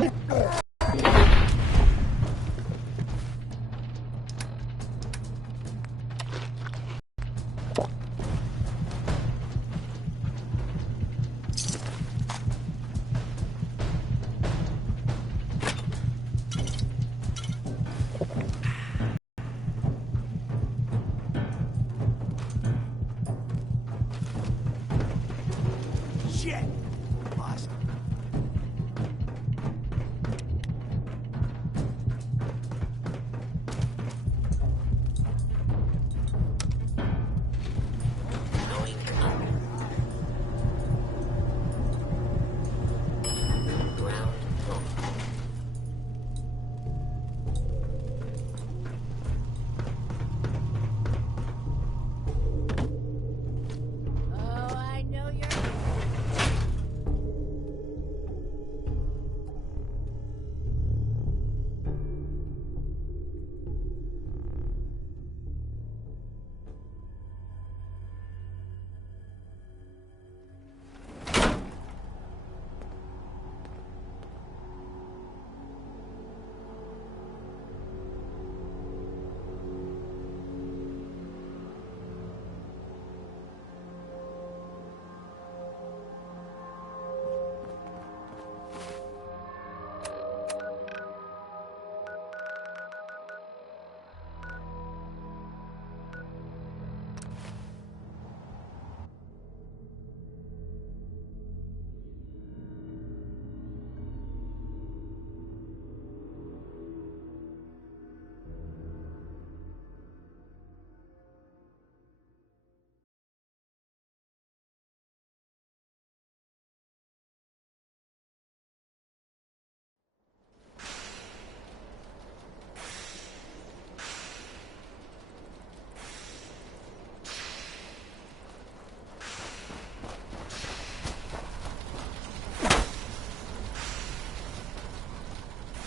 Shit! Awesome.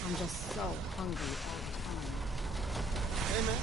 I'm just so hungry all the time. Hey, man.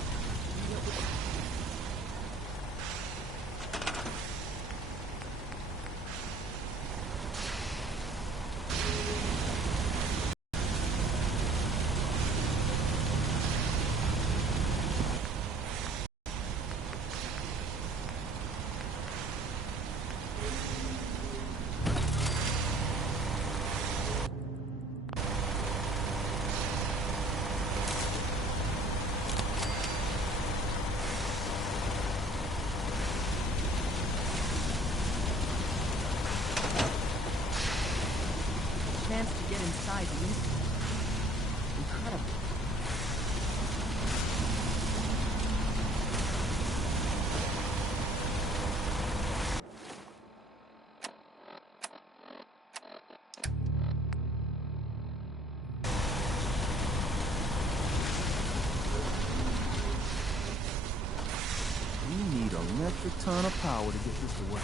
Chance to get inside the instant. Incredible. We need a metric ton of power to get this to work.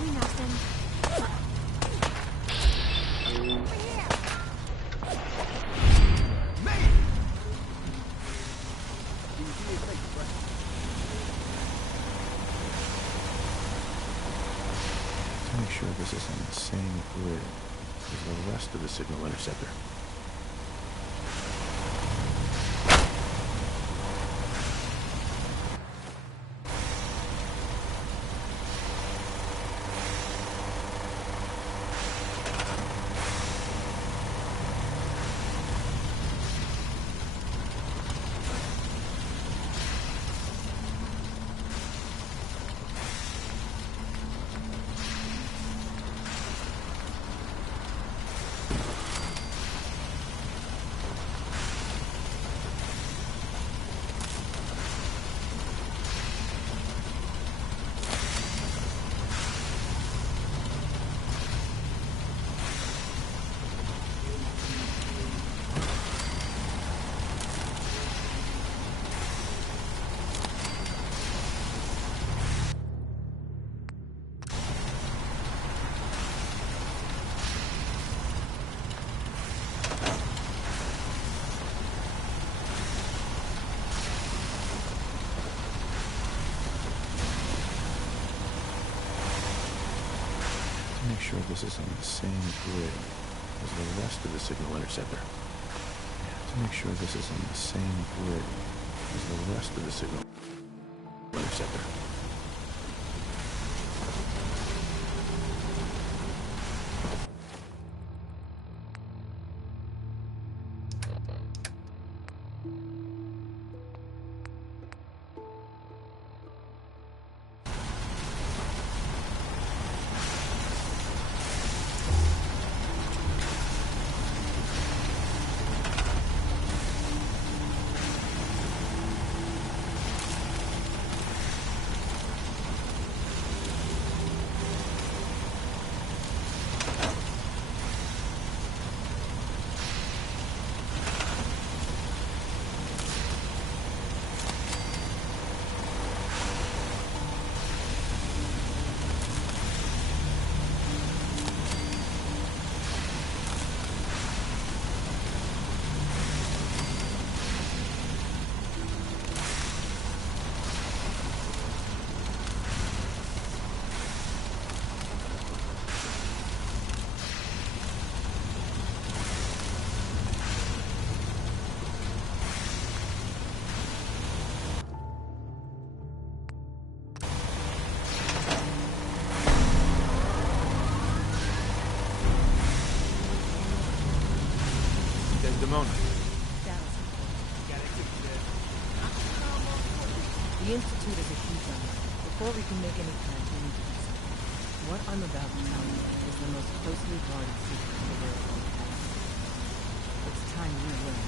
Probably nothing. To make sure this is on the same grid as the rest of the signal interceptor. sure this is on the same grid as the rest of the signal interceptor. To make sure this is on the same grid as the rest of the signal interceptor. Desdemona. The Institute is a huge unknown. Before we can make any plans, we need to do something. What I'm about to tell you is the most closely guarded secret in the world on the planet. It's time you learn.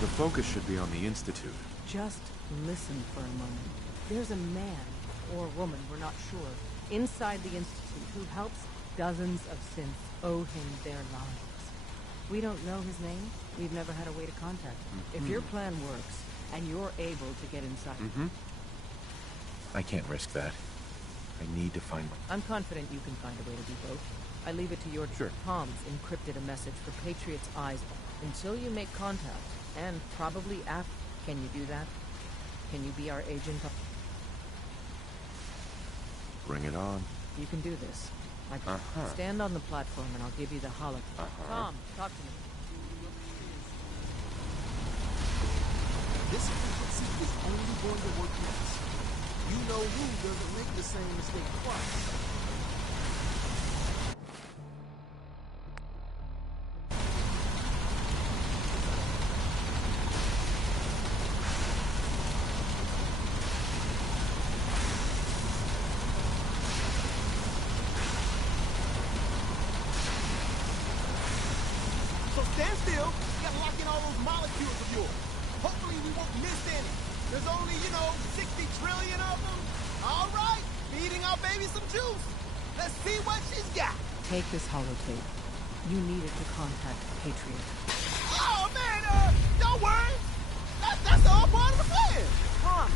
The focus should be on the Institute. Just listen for a moment. There's a man, or woman, we're not sure, inside the Institute who helps dozens of synths owe him their lives. We don't know his name. We've never had a way to contact him. If your plan works, and you're able to get inside... I can't risk that. I need to find... I'm confident you can find a way to do both. I leave it to your... Sure. Tom's encrypted a message for Patriot's eyes until you make contact. And probably after... Can you do that? Can you be our agent? Bring it on. You can do this. Stand on the platform and I'll give you the hologram. Tom, talk to me. This frequency is only going to work once. You know who doesn't make the same mistake twice. So stand still. You gotta lock in all those molecules of yours. Hopefully we won't miss any. There's only, 60 trillion of them. All right, feeding our baby some juice. Let's see what she's got. Take this holotape. You need it to contact Patriot. Oh, man, don't worry. That's all part of the plan. Tom,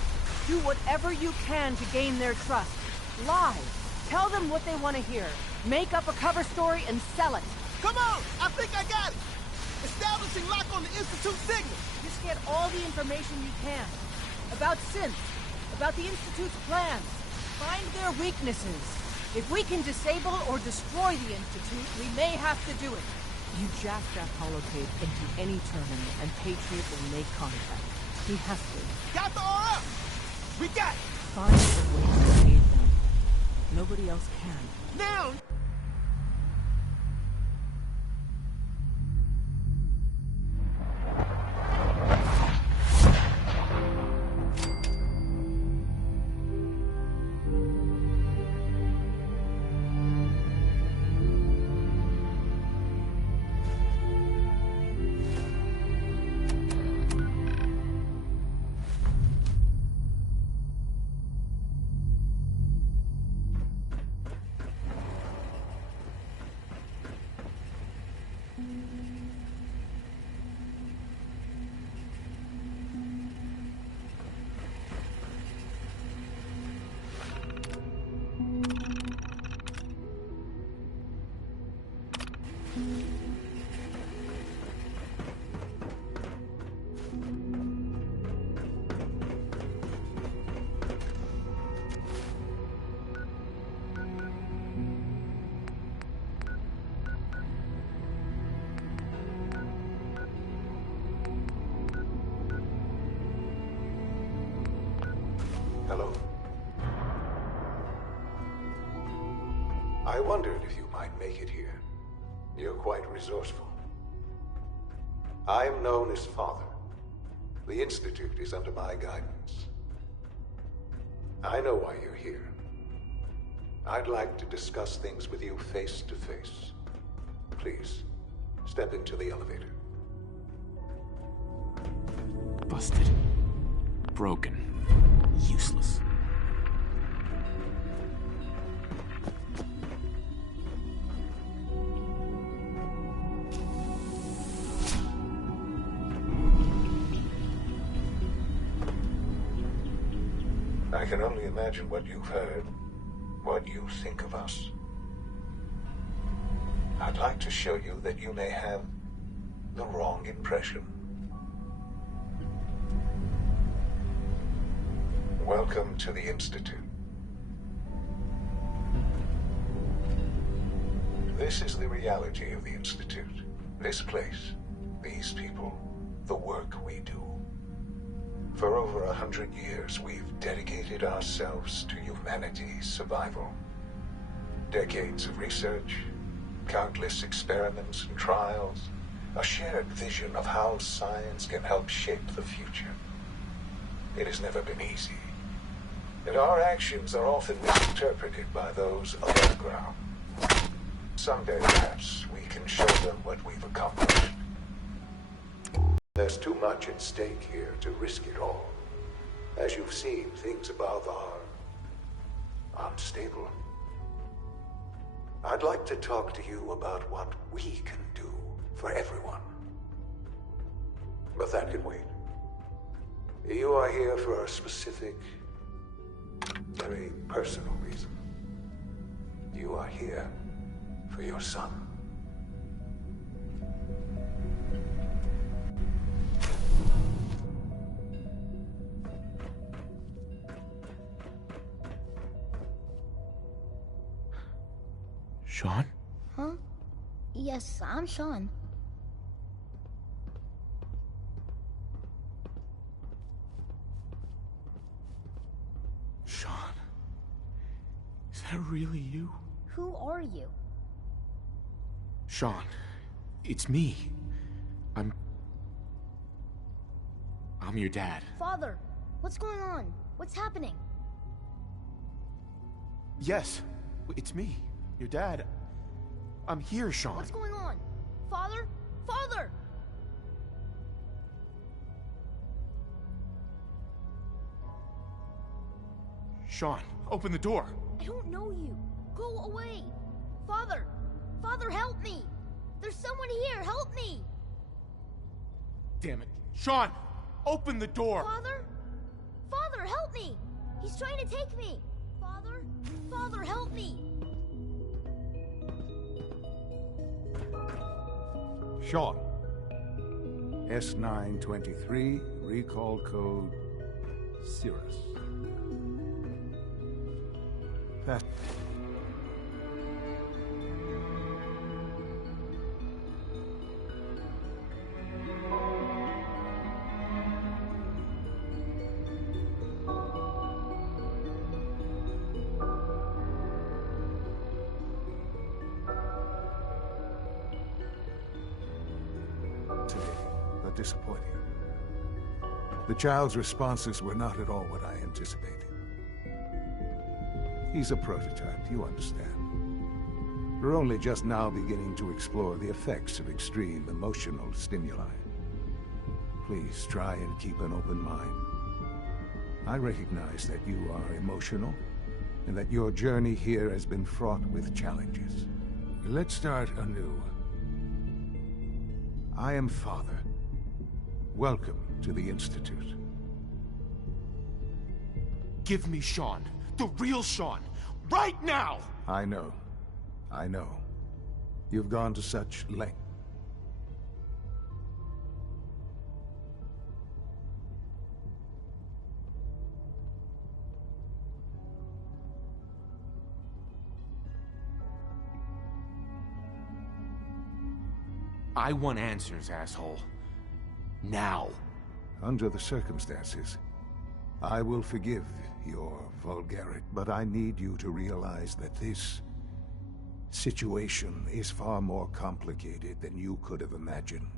do whatever you can to gain their trust. Lie. Tell them what they want to hear. Make up a cover story and sell it. Come on, I think I got it. Establishing lock on the Institute signal. Just get all the information you can. About synths. About the Institute's plans. Find their weaknesses. If we can disable or destroy the Institute, we may have to do it. You jack that holotape into any terminal and Patriot will make contact. He has to. Got the RF. We got it. Find a way to aid them. Nobody else can. Now. wondered if you might make it here. You're quite resourceful. I am known as Father. The Institute is under my guidance. I know why you're here. I'd like to discuss things with you face to face. Please, step into the elevator. Busted. Broken. Useless. I can only imagine what you've heard, what you think of us. I'd like to show you that you may have the wrong impression. Welcome to the Institute. This is the reality of the Institute. This place, these people, the work we do. For over 100 years, we've dedicated ourselves to humanity's survival. Decades of research, countless experiments and trials, a shared vision of how science can help shape the future. It has never been easy, and our actions are often misinterpreted by those above ground. Someday, perhaps, we can show them what we've accomplished. There's too much at stake here to risk it all. As you've seen, things above are unstable. I'd like to talk to you about what we can do for everyone. But that can wait. You are here for a specific, very personal reason. You are here for your son. Sean? Huh? Yes, I'm Sean. Sean? Is that really you? Who are you? Sean, it's me. I'm your dad. Father, what's going on? What's happening? Yes, it's me. Your dad. I'm here, Sean. What's going on? Father? Father! Sean, open the door. I don't know you. Go away. Father! Father, help me! There's someone here. Help me! Damn it. Sean, open the door. Father? Father, help me! He's trying to take me. Father? Father, help me! Sean. S923, recall code Cirrus. Fast. But disappointing. The child's responses were not at all what I anticipated. He's a prototype, you understand. We're only just now beginning to explore the effects of extreme emotional stimuli. Please try and keep an open mind. I recognize that you are emotional, and that your journey here has been fraught with challenges. Let's start anew. I am Father. Welcome to the Institute. Give me Sean. The real Sean. Right now! I know. You've gone to such length. I want answers, asshole. Now. Under the circumstances, I will forgive your vulgarity, but I need you to realize that this situation is far more complicated than you could have imagined.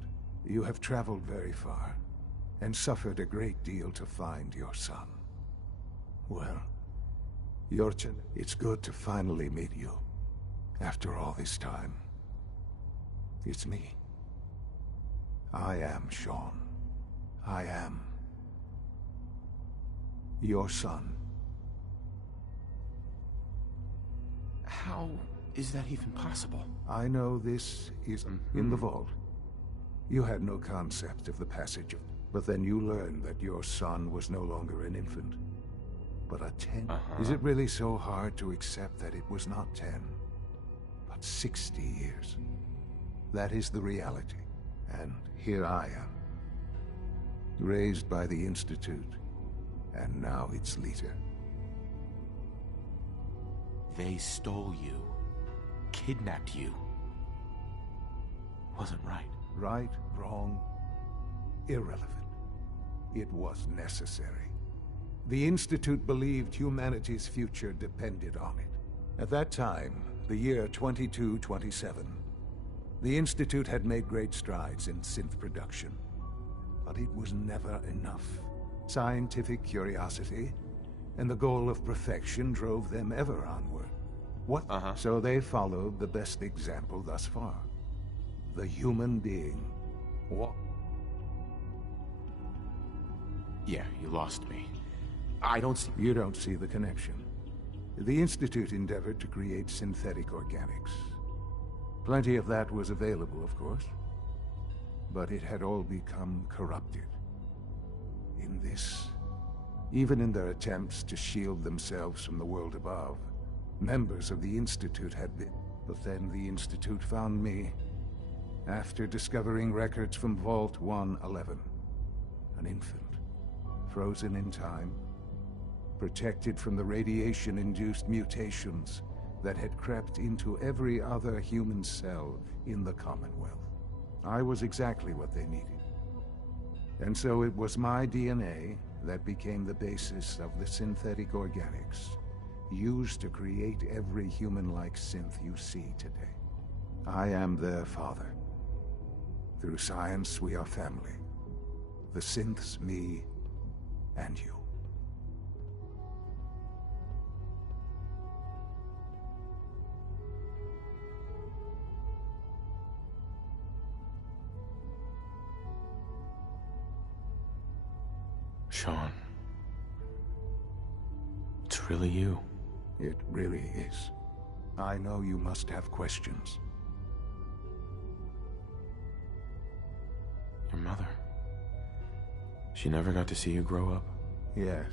You have traveled very far, and suffered a great deal to find your son. Well, Yorchin, it's good to finally meet you. After all this time. It's me. I am Sean. I am your son. How is that even possible? I know this is in the vault. You had no concept of the passage of... But then you learned that your son was no longer an infant, but a 10. Is it really so hard to accept that it was not 10, but 60 years? That is the reality. And here I am, raised by the Institute, and now its leader. They stole you, kidnapped you. Wasn't right. Right, wrong, irrelevant. It was necessary. The Institute believed humanity's future depended on it. At that time, the year 2227, the Institute had made great strides in synth production. But it was never enough. Scientific curiosity and the goal of perfection drove them ever onward. What? So they followed the best example thus far. The human being. What? Yeah, you lost me. I don't see... You don't see the connection. The Institute endeavored to create synthetic organics. Plenty of that was available, of course. But it had all become corrupted. In this, even in their attempts to shield themselves from the world above, members of the Institute had been... But then the Institute found me, after discovering records from Vault 111. An infant, frozen in time, protected from the radiation-induced mutations that had crept into every other human cell in the Commonwealth. I was exactly what they needed. And so it was my DNA that became the basis of the synthetic organics, used to create every human-like synth you see today. I am their father. Through science, we are family. The synths, me, and you. Sean. It's really you. It really is. I know you must have questions. Your mother. She never got to see you grow up? Yes.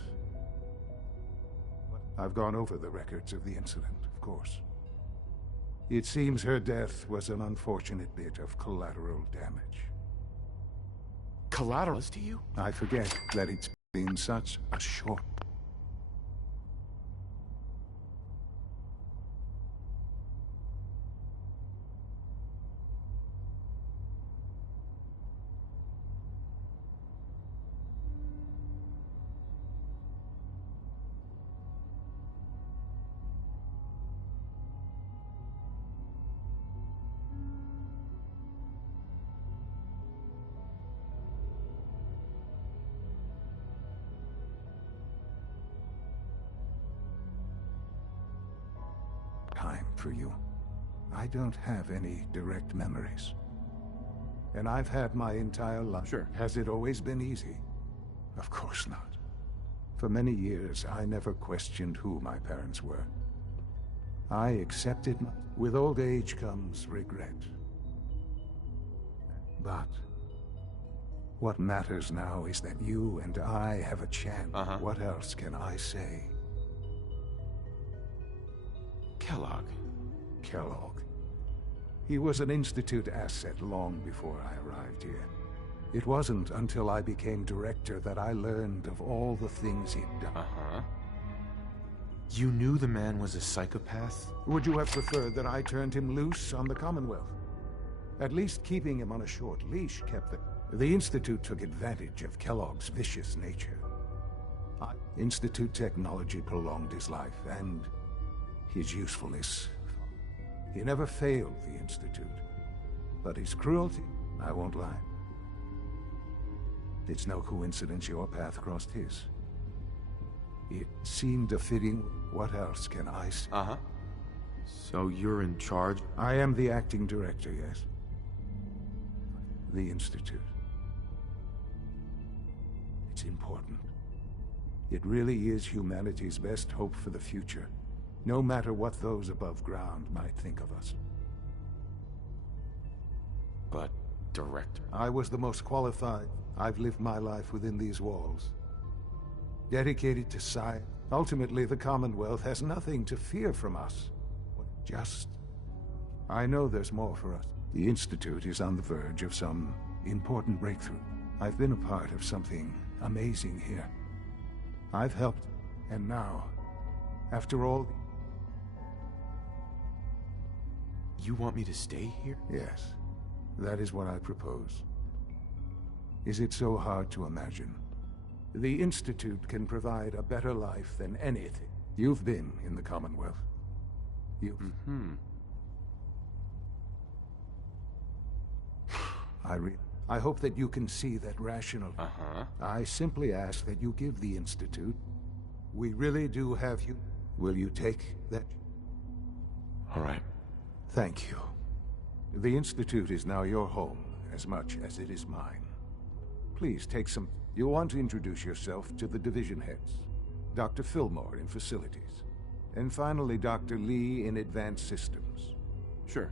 I've gone over the records of the incident, of course. It seems her death was an unfortunate bit of collateral damage. Collateral to you? I forget that it's been such a short... time for you. I don't have any direct memories. And I've had my entire life. Sure. Has it always been easy? Of course not. For many years, I never questioned who my parents were. I accepted my... With old age comes regret. But what matters now is that you and I have a chance. What else can I say? Kellogg. Kellogg. He was an Institute asset long before I arrived here. It wasn't until I became director that I learned of all the things he'd done. You knew the man was a psychopath? Would you have preferred that I turned him loose on the Commonwealth? At least keeping him on a short leash kept the Institute took advantage of Kellogg's vicious nature. Institute technology prolonged his life, and his usefulness. He never failed the Institute. But his cruelty, I won't lie. It's no coincidence your path crossed his. It seemed a fitting... What else can I say? Uh-huh. So you're in charge? I am the acting director, yes. The Institute. It's important. It really is humanity's best hope for the future, no matter what those above ground might think of us. But, Director... I was the most qualified. I've lived my life within these walls. Dedicated to science. Ultimately, the Commonwealth has nothing to fear from us. Just... I know there's more for us. The Institute is on the verge of some important breakthrough. I've been a part of something amazing here. I've helped, and now, after all... You want me to stay here? Yes, that is what I propose. Is it so hard to imagine? The Institute can provide a better life than anything. You've been in the Commonwealth. I hope that you can see that rational... I simply ask that you give the Institute... We really do have you... Will you take that... All right. Thank you. The Institute is now your home, as much as it is mine. Please take some... You'll want to introduce yourself to the division heads. Dr. Fillmore in Facilities. And finally, Dr. Lee in Advanced Systems. Sure.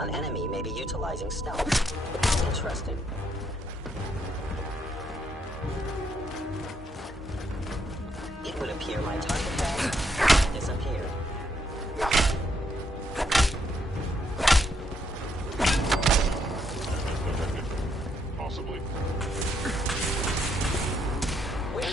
An enemy may be utilizing stealth. Interesting. It would appear my target bag disappeared. Possibly. Where?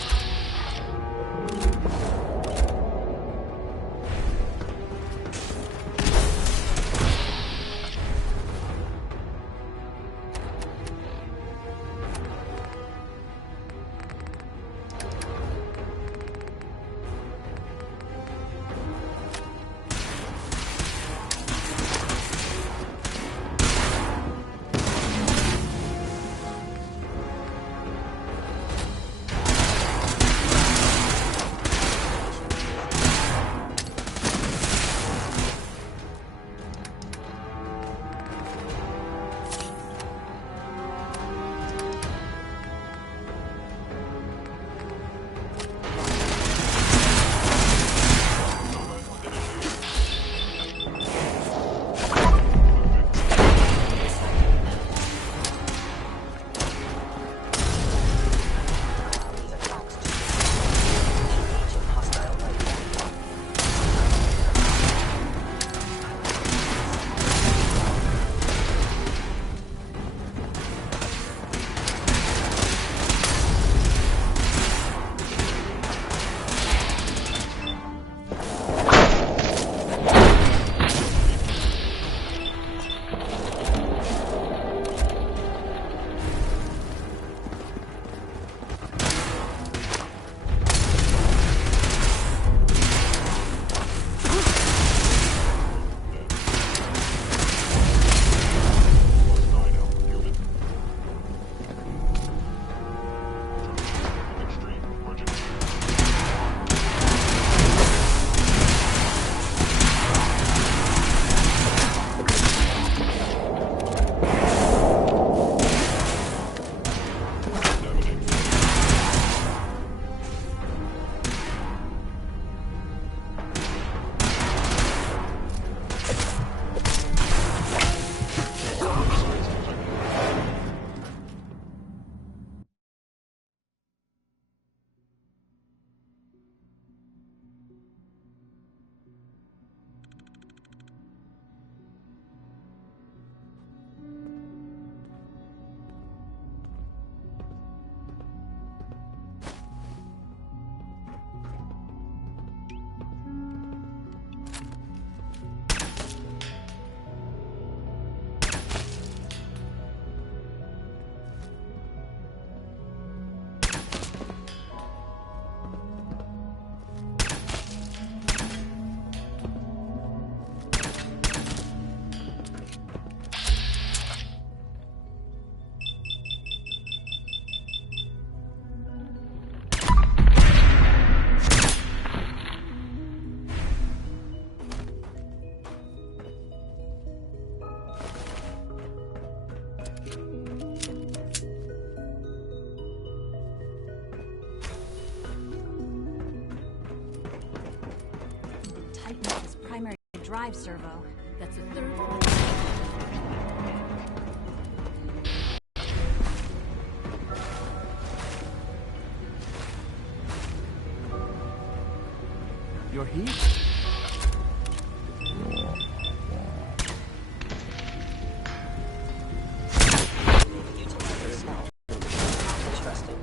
drive servo. That's the third. You're here? Utilize yourself. Trust it.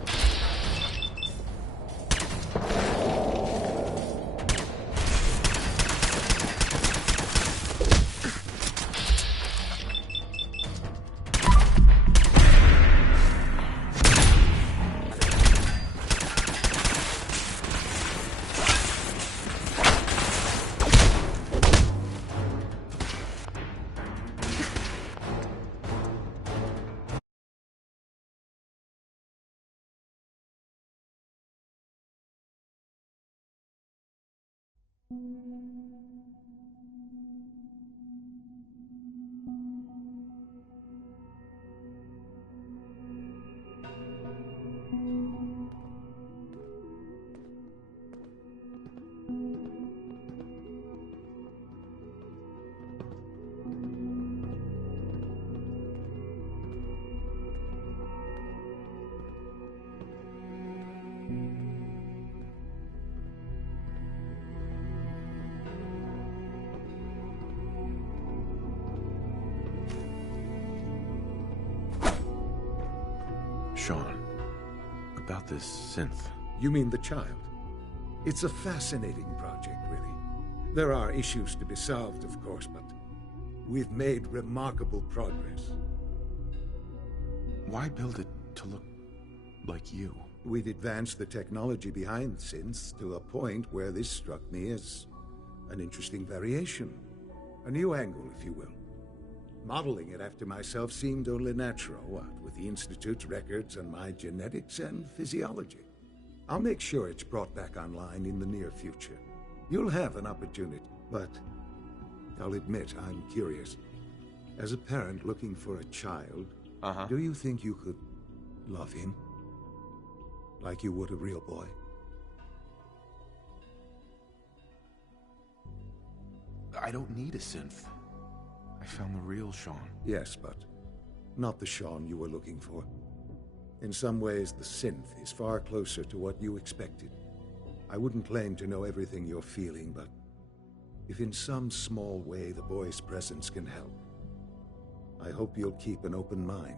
Sean, about this synth. You mean the child? It's a fascinating project, really. There are issues to be solved, of course, but we've made remarkable progress. Why build it to look like you? We've advanced the technology behind synths to a point where this struck me as an interesting variation. A new angle, if you will. Modeling it after myself seemed only natural, what with the Institute's records and my genetics and physiology. I'll make sure it's brought back online in the near future. You'll have an opportunity, but I'll admit I'm curious. As a parent looking for a child, do you think you could love him? Like you would a real boy? I don't need a synth. I found the real Sean. Yes, but not the Sean you were looking for. In some ways, the synth is far closer to what you expected. I wouldn't claim to know everything you're feeling, but if in some small way the boy's presence can help, I hope you'll keep an open mind.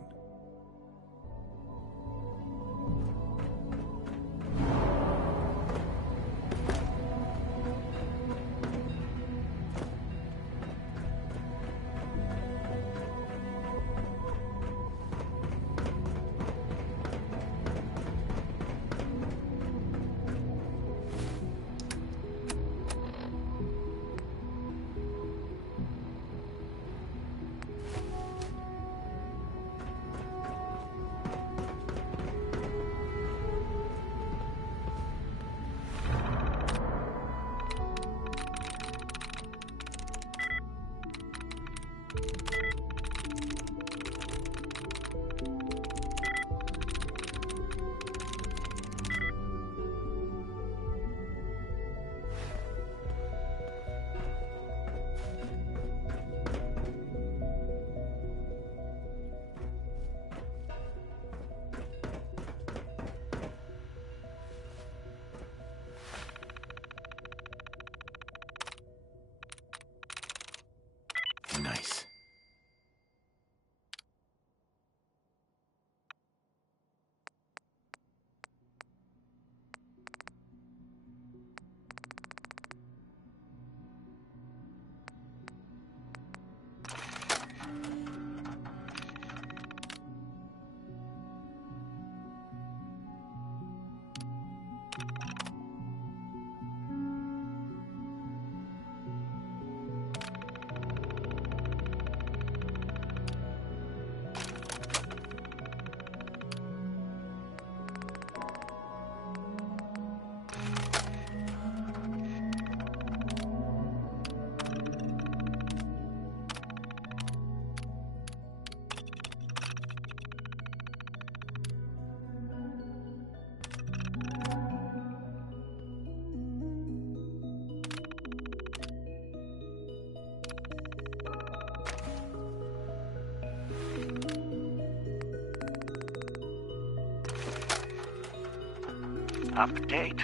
Update.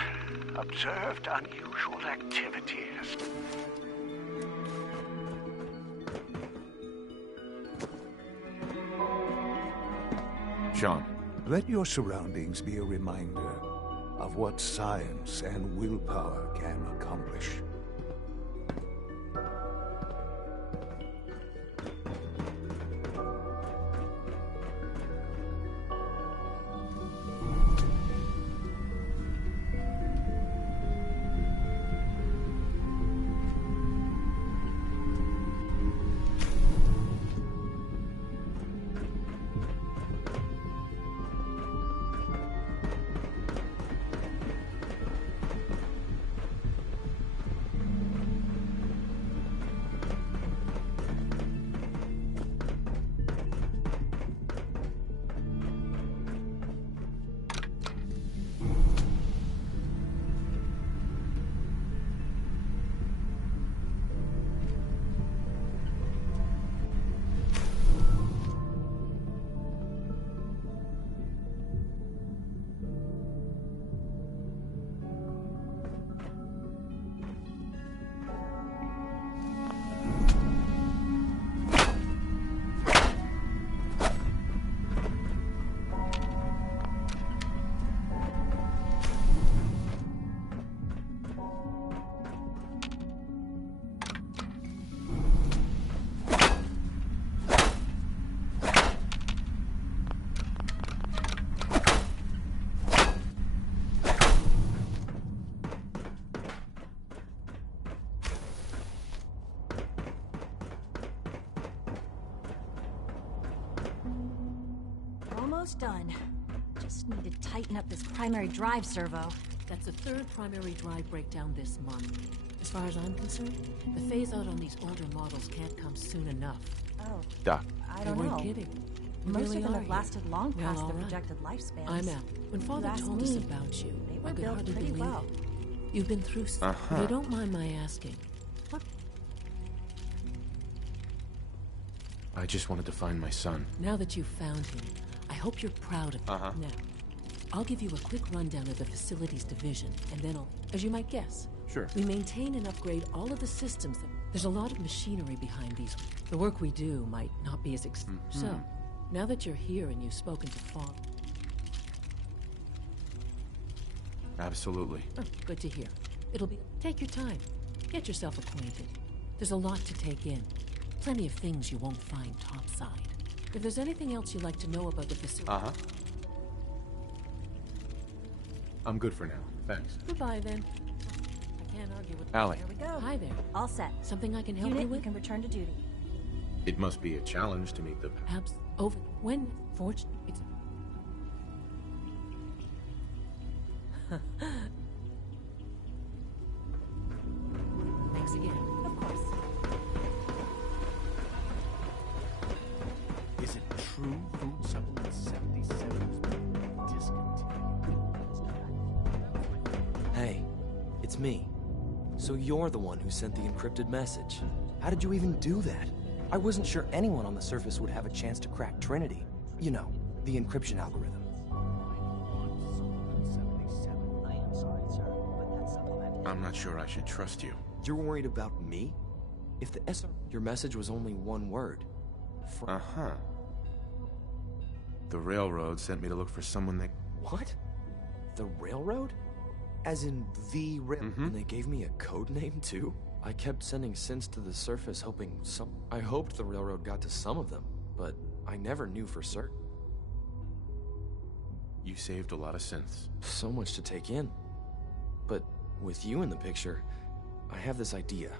Observed unusual activities. Sean. Let your surroundings be a reminder of what science and willpower can accomplish. Almost done. Just need to tighten up this primary drive servo. That's the third primary drive breakdown this month. As far as I'm concerned, the phase-out on these older models can't come soon enough. Oh. Doc. I don't You know. weren't kidding. You Most really of them are have here. lasted long Well, past all their right. projected lifespans. I'm out. When If Father you ask told us me, about you, they I were could built hardly pretty believe well. it. You've been through If you don't mind my asking, what? I just wanted to find my son. Now that you've found him, I hope you're proud of him. Now, I'll give you a quick rundown of the facilities division, and then as you might guess, Sure. we maintain and upgrade all of the systems. There's a lot of machinery behind these. The work we do might not be as So, now that you're here and you've spoken to Father... Absolutely. Oh, good to hear. Take your time. Get yourself acquainted. There's a lot to take in. Plenty of things you won't find topside. If there's anything else you'd like to know about the facility... I'm good for now. Thanks. Goodbye, then. I can't argue with... Allie. There we go. Hi there. All set. Something I can help Unit, you with? you can return to duty. It must be a challenge to meet the... Over. When? Fortunate. It's... Thanks again. Of course. Is it true Food Supplement 77 is discontinued? Hey, it's me. So you're the one who sent the encrypted message. How did you even do that? I wasn't sure anyone on the surface would have a chance to crack Trinity. You know, the encryption algorithm. I'm not sure I should trust you. You're worried about me? If the SR... Your message was only one word. The railroad sent me to look for someone that... What? The railroad? As in the rail... And they gave me a code name, too? I kept sending synths to the surface hoping I hoped the railroad got to some of them, but I never knew for certain. You saved a lot of synths. So much to take in. But with you in the picture, I have this idea.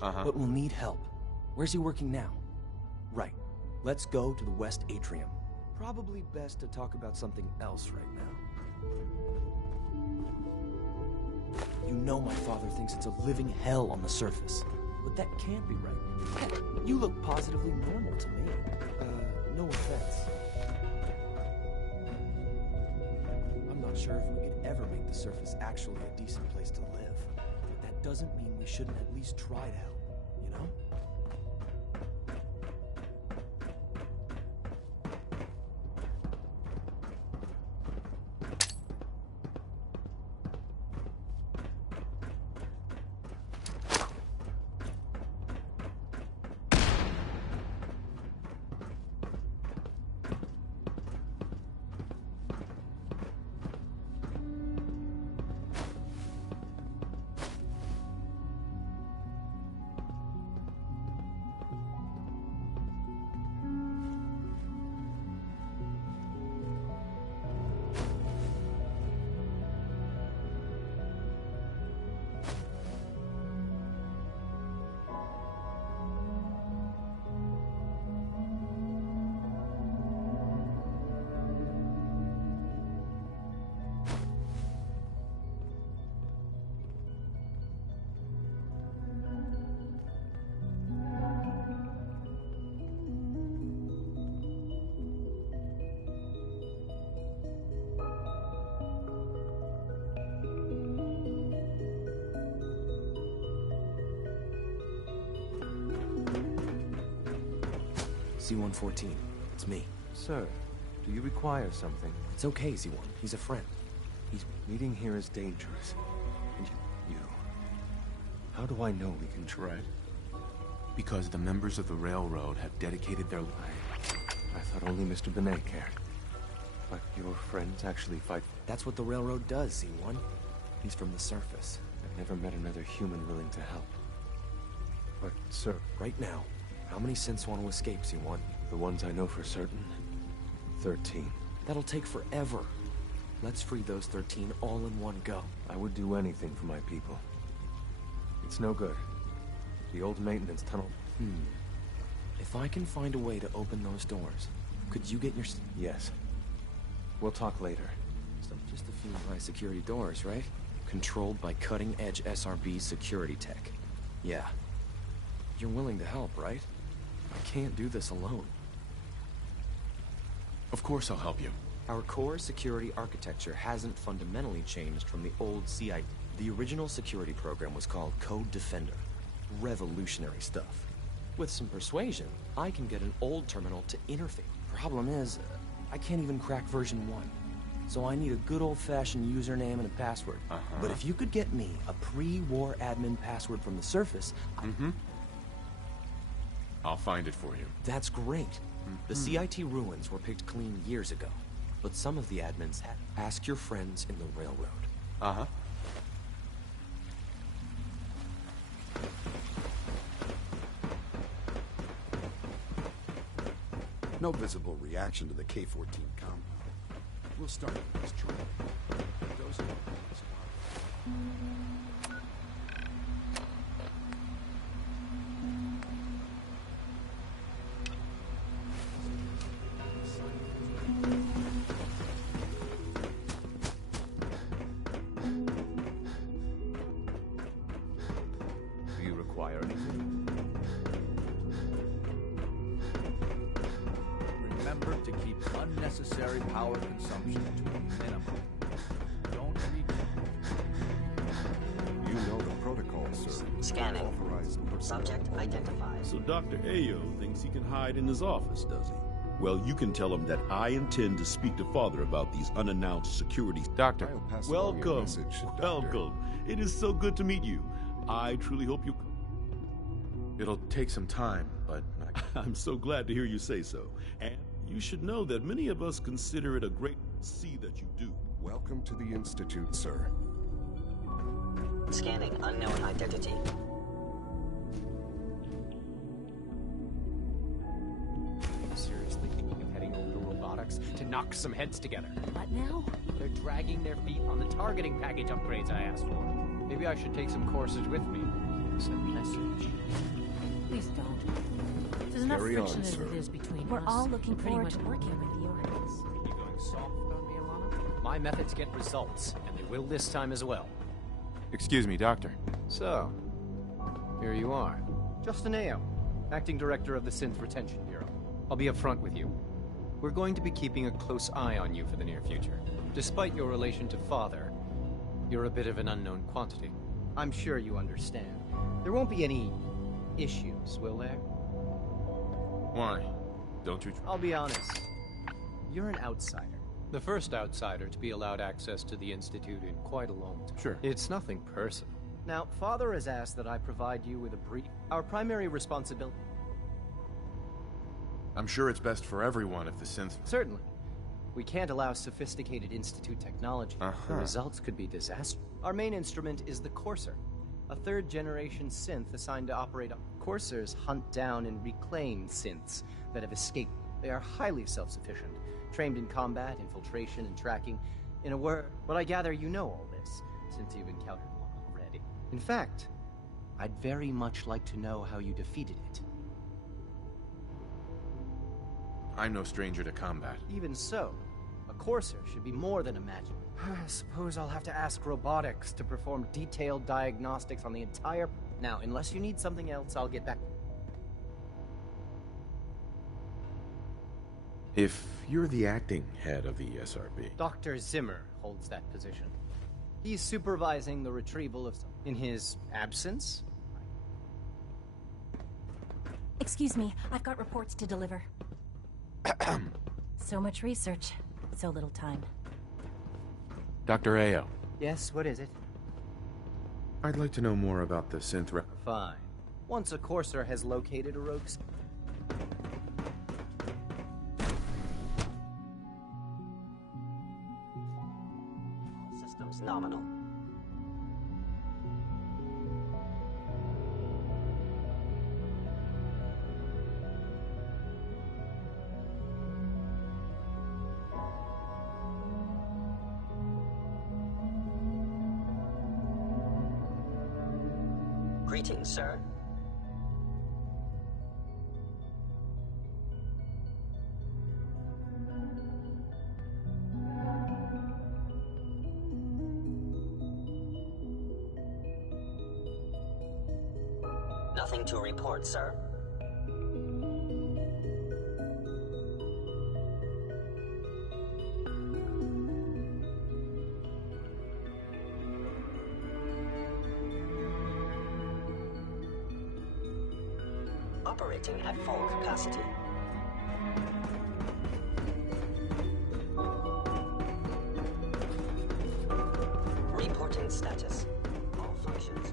But we'll need help. Where's he working now? Right. Let's go to the West Atrium. Probably best to talk about something else right now. You know my father thinks it's a living hell on the surface. But that can't be right. Heck, you look positively normal to me. No offense. I'm not sure if we could ever make the surface actually a decent place to live. But that doesn't mean we shouldn't at least try to help, you know? C-114. It's me. Sir, do you require something? It's okay, Z1. He's a friend. Meeting here is dangerous. And you... How do I know we can tread? Because the members of the Railroad have dedicated their lives. I thought only Mr. Benet cared. But your friends actually fight... That's what the Railroad does, Z1. He's from the surface. I've never met another human willing to help. But, sir... Right now, how many synths want to escape, Z1? The ones I know for certain... 13. That'll take forever. Let's free those 13 all in one go. I would do anything for my people. It's no good. The old maintenance tunnel... If I can find a way to open those doors, could you get your... Yes. We'll talk later. So just a few high-security doors, right? Controlled by cutting-edge SRB security tech. Yeah. You're willing to help, right? I can't do this alone. Of course I'll help you. Our core security architecture hasn't fundamentally changed from the old CI. The original security program was called Code Defender. Revolutionary stuff. With some persuasion, I can get an old terminal to interface. Problem is, I can't even crack version 1. So I need a good old-fashioned username and a password. But if you could get me a pre-war admin password from the surface... I'll find it for you. That's great. The CIT ruins were picked clean years ago. But some of the admins had... Ask your friends in the Railroad. No visible reaction to the K-14 compound. We'll start with this trial. Those are Do you require anything? Remember to keep unnecessary power consumption to a minimum. Don't reach. You know the protocol, sir. Scanning. Authorized Subject identified. So Dr. Ayo thinks he can hide in his office, does he? Well, you can tell him that I intend to speak to Father about these unannounced security... Doctor, I'll pass along your welcome. message, Doctor. Welcome. It is so good to meet you. I truly hope you... It'll take some time, but... I'm so glad to hear you say so. And you should know that many of us consider it a great see that you do. Welcome to the Institute, sir. Scanning unknown identity. Seriously thinking of heading over to robotics to knock some heads together. What now? They're dragging their feet on the targeting package upgrades I asked for. Maybe I should take some courses with me. Send a message. Please don't. There's enough Carry on, friction as sir. it is between We're us. all looking pretty forward much to working with you. You going soft on me, Alana? My methods get results, and they will this time as well. Excuse me, Doctor. So, here you are. Justin Ayo, Acting Director of the Synth Retention Bureau. I'll be upfront with you. We're going to be keeping a close eye on you for the near future. Despite your relation to Father, you're a bit of an unknown quantity. I'm sure you understand. There won't be any issues, will there? Why? Don't you... I'll be honest. You're an outsider. The first outsider to be allowed access to the Institute in quite a long time. Sure. It's nothing personal. Now, Father has asked that I provide you with a brief... Our primary responsibility... I'm sure it's best for everyone if the synth... Certainly. We can't allow sophisticated Institute technology. The results could be disastrous. Our main instrument is the Courser, a third-generation synth assigned to operate on... Coursers hunt down and reclaim synths that have escaped. They are highly self-sufficient, trained in combat, infiltration, and tracking. In a word, but I gather you know all this, since you've encountered one already. In fact, I'd very much like to know how you defeated it. I'm no stranger to combat. Even so, a Courser should be more than a magic. I suppose I'll have to ask robotics to perform detailed diagnostics on the entire... Now, unless you need something else, I'll get back. If you're the acting head of the SRB... Dr. Zimmer holds that position. He's supervising the retrieval of... In his absence? Excuse me, I've got reports to deliver. So much research, so little time. Dr. Ayo. Yes, what is it? I'd like to know more about the synth Fine. Once a Courser has located a rogue... Systems nominal. Greetings, sir. Nothing to report, sir. Operating at full capacity. Reporting status. All functions.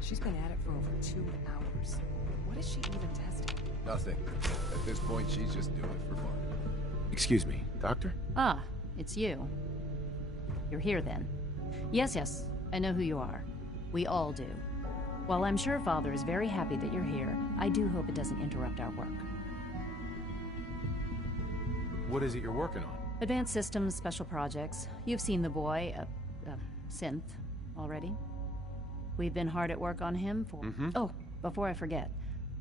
She's been at it for over 2 hours. What is she even testing? Nothing. At this point, she's just doing it for fun. Excuse me, Doctor? Ah, it's you. You're here then. Yes, I know who you are. We all do. While I'm sure Father is very happy that you're here, I do hope it doesn't interrupt our work. What is it you're working on? Advanced Systems, Special Projects. You've seen the boy, Synth, already. We've been hard at work on him for... Oh, before I forget,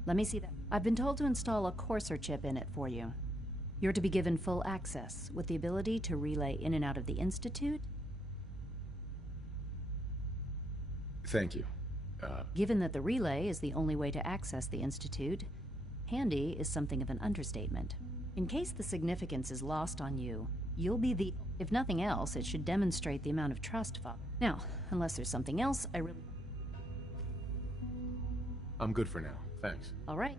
let me see that. I've been told to install a Courser chip in it for you. You're to be given full access, with the ability to relay in and out of the Institute. Thank you. Given that the relay is the only way to access the Institute, handy is something of an understatement. In case the significance is lost on you, you'll be the... If nothing else, it should demonstrate the amount of trust, Father. Now, unless there's something else, I really... I'm good for now. Thanks. All right.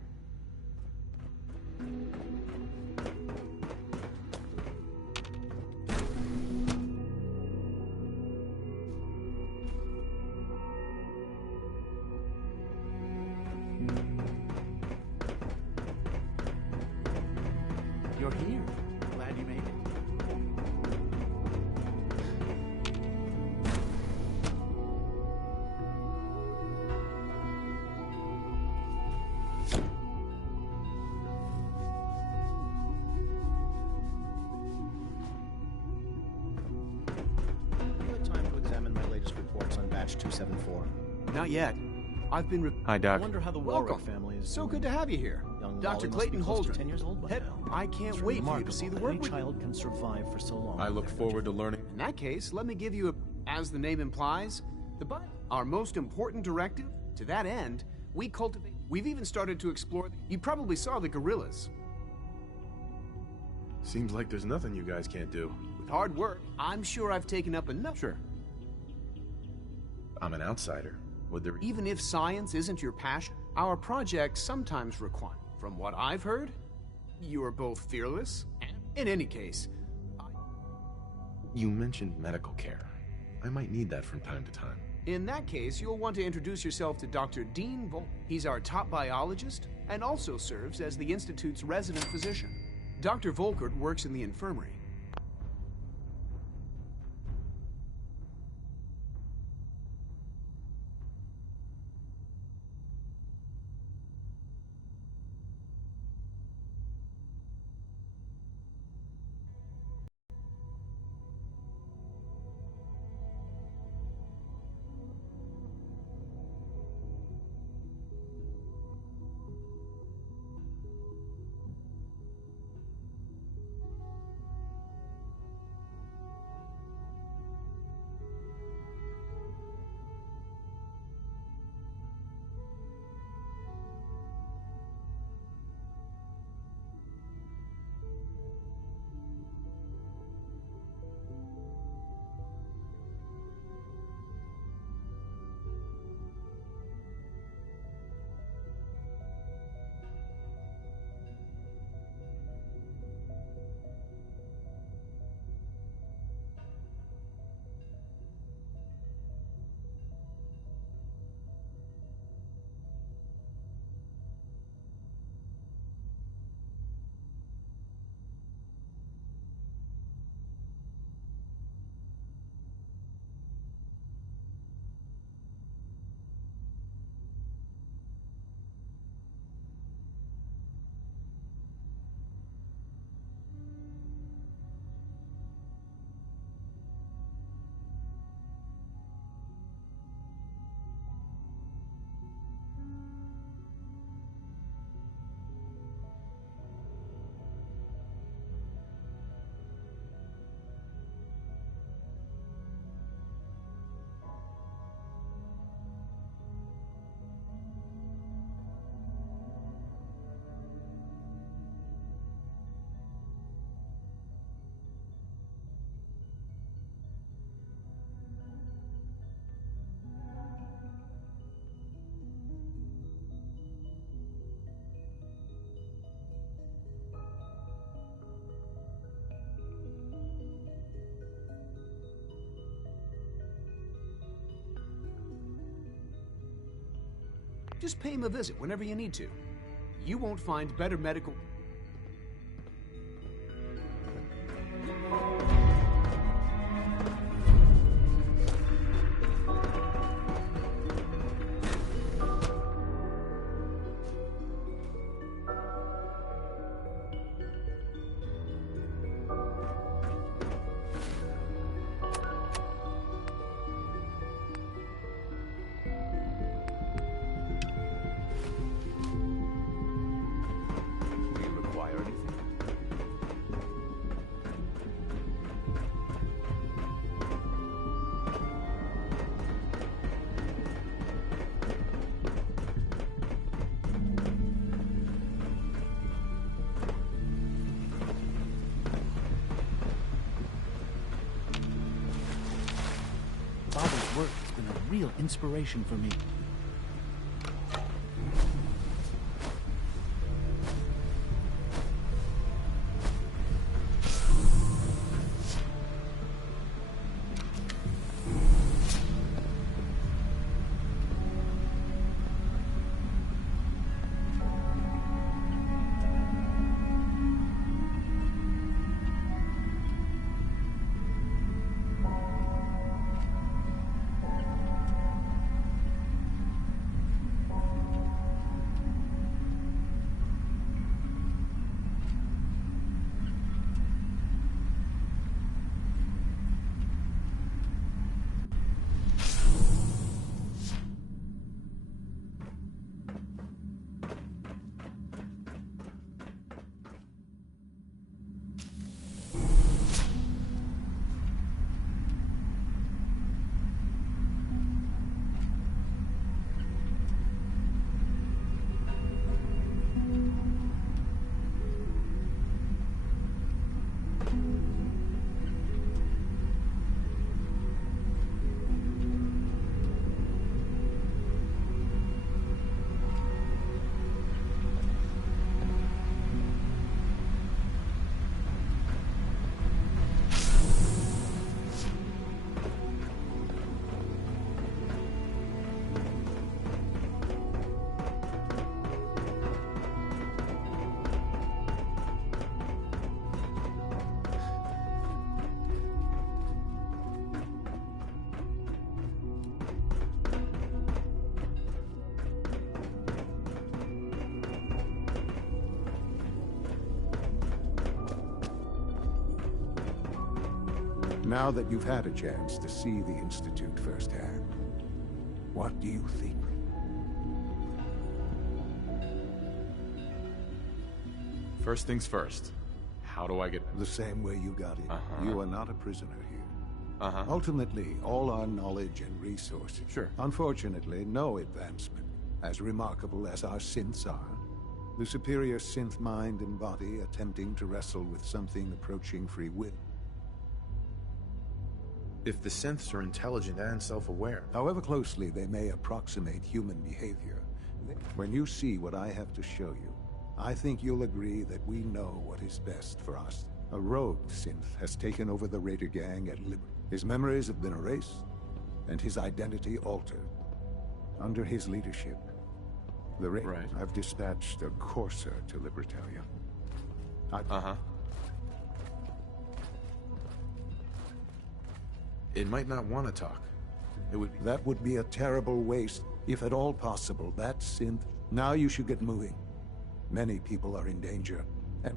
You're here. Glad you made it. Time to examine my latest reports on batch 274. Not yet. I've been... Hi, Doc. I wonder how the Warwick family is So doing. good to have you here. Young Dr. Wally must Clayton be close to Holdren. 10 years old by Head, now. I can't It's wait for you to remarkable see the that work any we do. child can survive for so long. I look forward to learning. In that case, let me give you a... As the name implies, our most important directive. To that end, we cultivate... We've even started to explore... You probably saw the gorillas. Seems like there's nothing you guys can't do. With hard work, I'm sure I've taken up enough... Sure. I'm an outsider. Would there... Even if science isn't your passion, our projects sometimes require... From what I've heard, you are both fearless and... In any case... You mentioned medical care. I might need that from time to time. In that case, you'll want to introduce yourself to Dr. Dean Volk. He's our top biologist and also serves as the Institute's resident physician. Dr. Volkert works in the infirmary. Just pay him a visit whenever you need to. You won't find better medical... Father's work has been a real inspiration for me. Now that you've had a chance to see the Institute firsthand, what do you think? First things first. How do I get... The same way you got in. You are not a prisoner here. Uh-huh. Ultimately, all our knowledge and resources. Sure. Unfortunately, no advancement, as remarkable as our synths are. The superior synth mind and body attempting to wrestle with something approaching free will. If the synths are intelligent and self-aware... However closely they may approximate human behavior, when you see what I have to show you, I think you'll agree that we know what is best for us. A rogue synth has taken over the Raider gang at Liberty. His memories have been erased, and his identity altered. Under his leadership, the Raiders have dispatched a courser to Libertalia. It might not want to talk. That would be a terrible waste, if at all possible. That synth... Now you should get moving. Many people are in danger, and...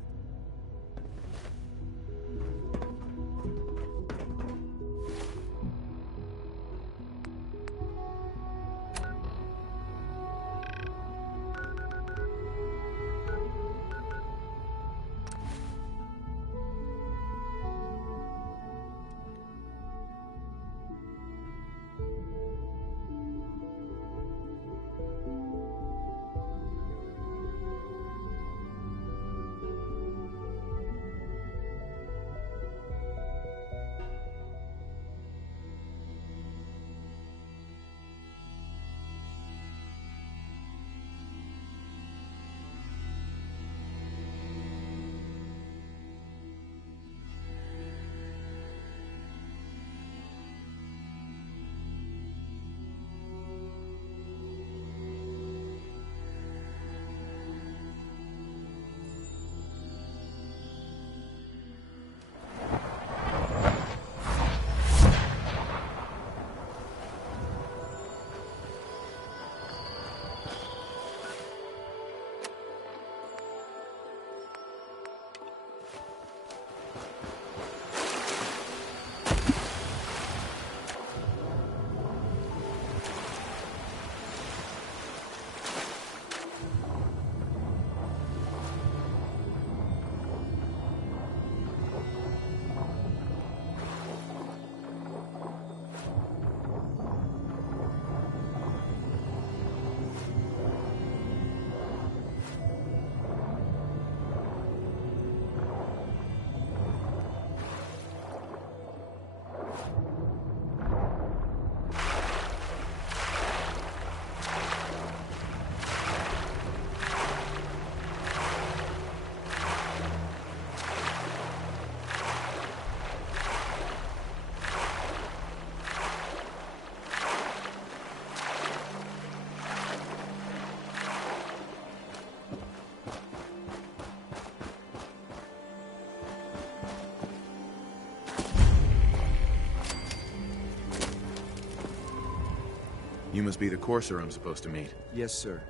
You must be the Courser I'm supposed to meet. Yes, sir.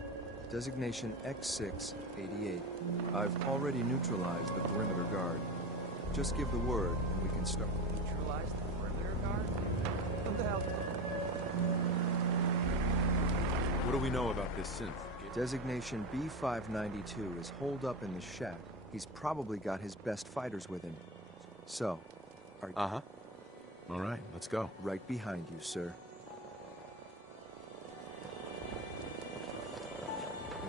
Designation X688. I've already neutralized the perimeter guard. Just give the word, and we can start. Neutralize the perimeter guard? What the hell? What do we know about this synth? Designation B592 is holed up in the shack. He's probably got his best fighters with him. So, are you... Uh-huh. All right, let's go. Right behind you, sir.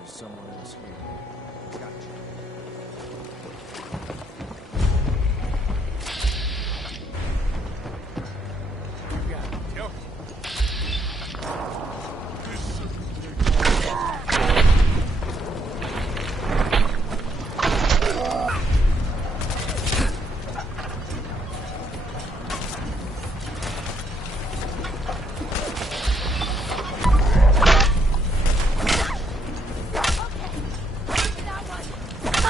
There's someone else here. Gotcha. That one!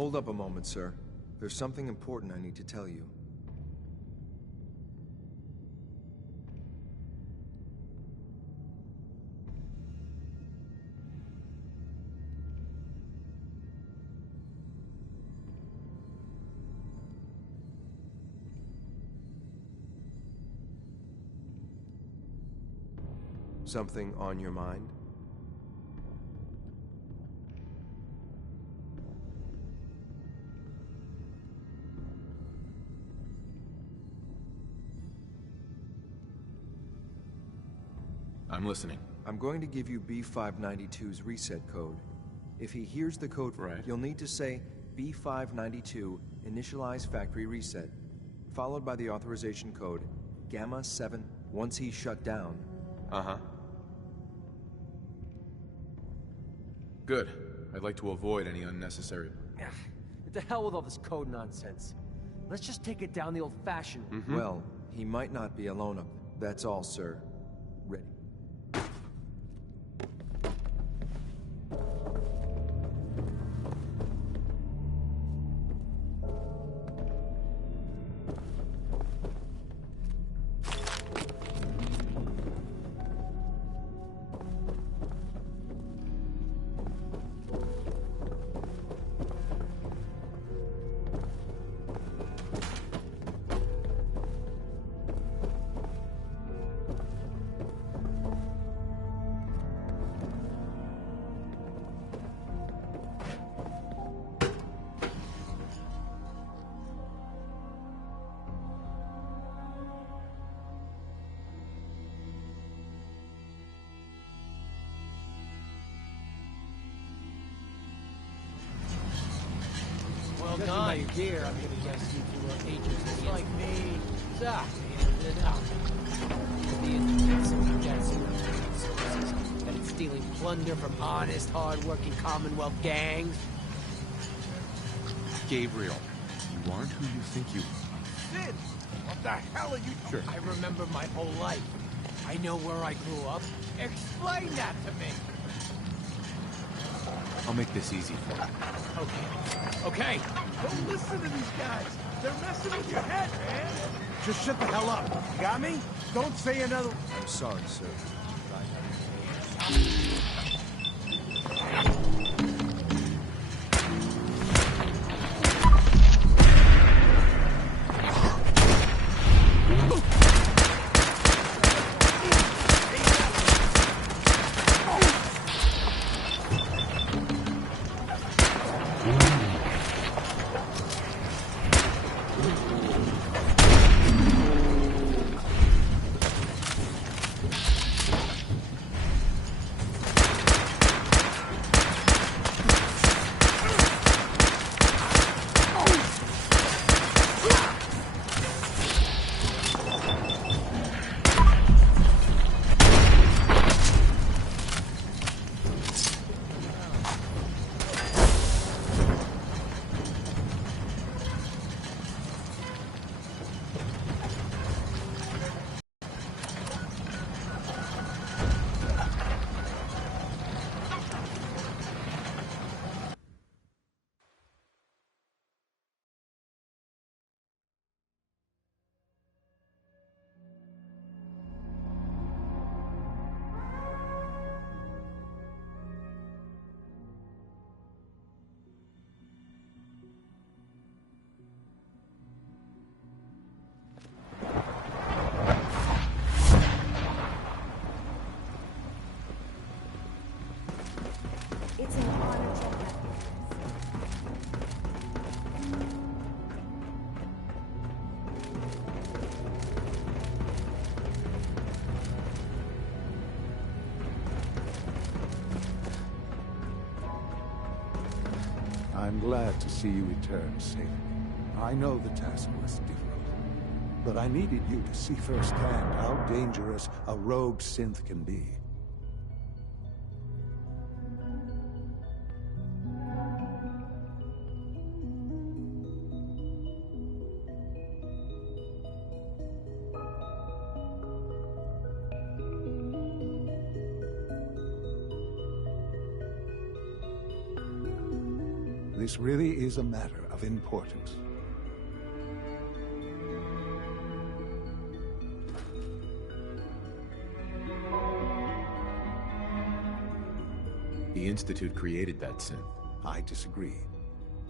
Hold up a moment, sir. There's something important I need to tell you. Something on your mind? I'm listening. I'm going to give you B592's reset code. If he hears the code, you'll need to say B592 initialize factory reset, followed by the authorization code Gamma 7 once he's shut down. Uh-huh. Good. I'd like to avoid any unnecessary... To hell with all this code nonsense. Let's just take it down the old-fashioned... Well, he might not be alone up there. That's all, sir. Ready. Well Judging done. by your gear, I'm gonna guess you two are agents Just of the like me. Exactly. It out. The Institute's so desperate for resources that it's stealing plunder from honest, hard-working Commonwealth gangs. Gabriel, you aren't who you think you are. Sid! What the hell are you... Sure. I remember my whole life. I know where I grew up. Explain that to me! I'll make this easy for you. Okay. Don't listen to these guys. They're messing with your head, man. Just shut the hell up. Got me? Don't say another... I'm sorry, sir. It's an honor to have you. I'm glad to see you return safely. I know the task was difficult, but I needed you to see firsthand how dangerous a rogue synth can be. This really is a matter of importance. The Institute created that synth. I disagree.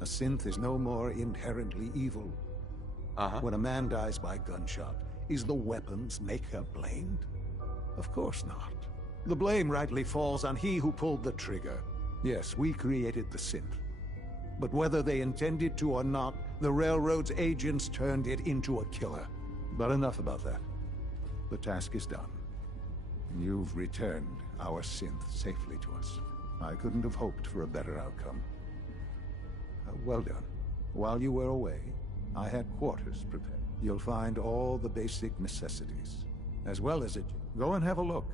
A synth is no more inherently evil. When a man dies by gunshot, is the weapon's maker blamed? Of course not. The blame rightly falls on he who pulled the trigger. Yes, we created the synth. But whether they intended to or not, the Railroad's agents turned it into a killer. But enough about that. The task is done. You've returned our synth safely to us. I couldn't have hoped for a better outcome. Well done. While you were away, I had quarters prepared. You'll find all the basic necessities, as well as it. Go and have a look.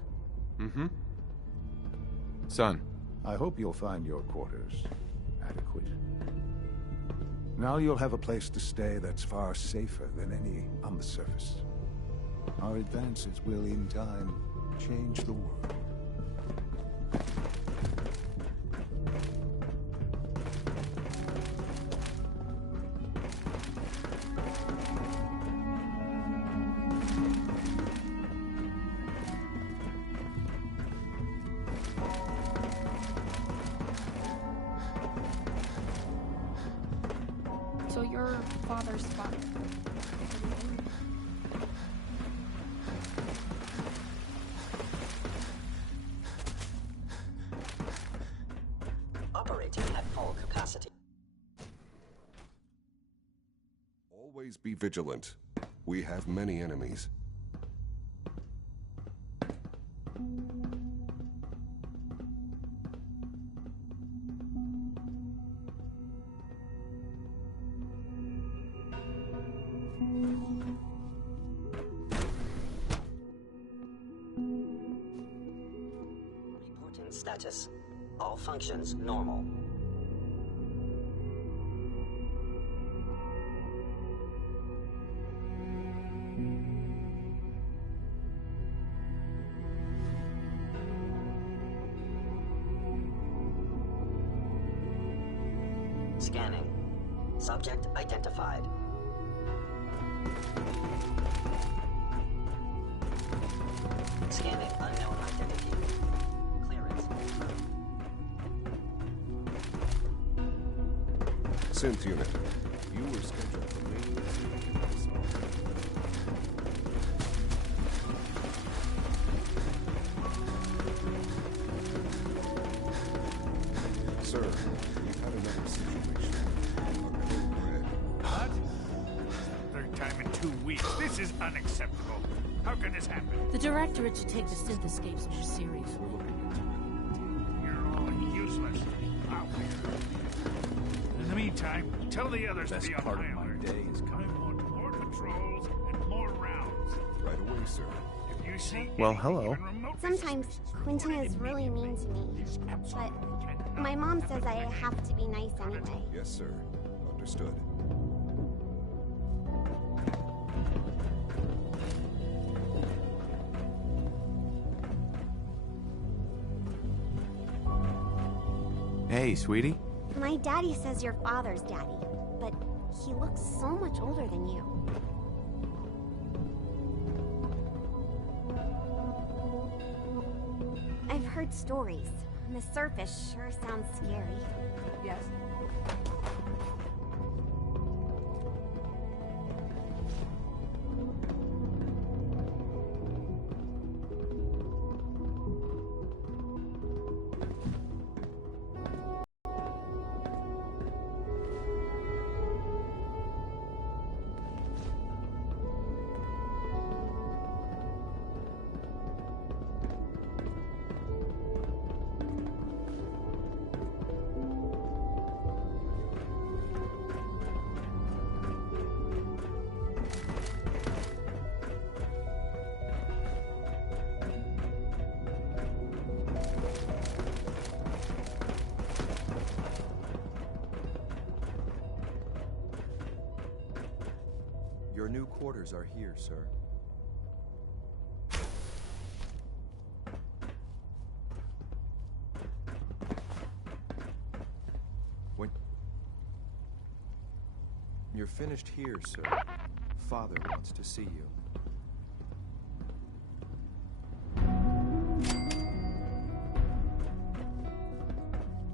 Son. I hope you'll find your quarters adequate. Now you'll have a place to stay that's far safer than any on the surface. Our advances will, in time, change the world. So your father's father. Operating at full capacity. Always be vigilant. We have many enemies. status. All functions normal. Scanning. Subject identified. Scanning unknown identity. Clearance. Synth unit, you were scheduled for main Sir, we've had another situation. What? Third time in 2 weeks. This is unacceptable. How can this happen? The Directorate should take the synth escapes more seriously. You're all useless. I'll figure it out. In the meantime, tell the others to be on high alert. I want more patrols and more rounds. Right away, sir. If you see Well, hello. Sometimes Quentin is really mean to me, but my mom says I have to be nice anyway. Yes, sir. Understood. Hey, sweetie. My daddy says your father's daddy, but he looks so much older than you. I've heard stories. On the surface sure sounds scary. Yes? Your new quarters are here, sir. When you're finished here, sir, Father wants to see you.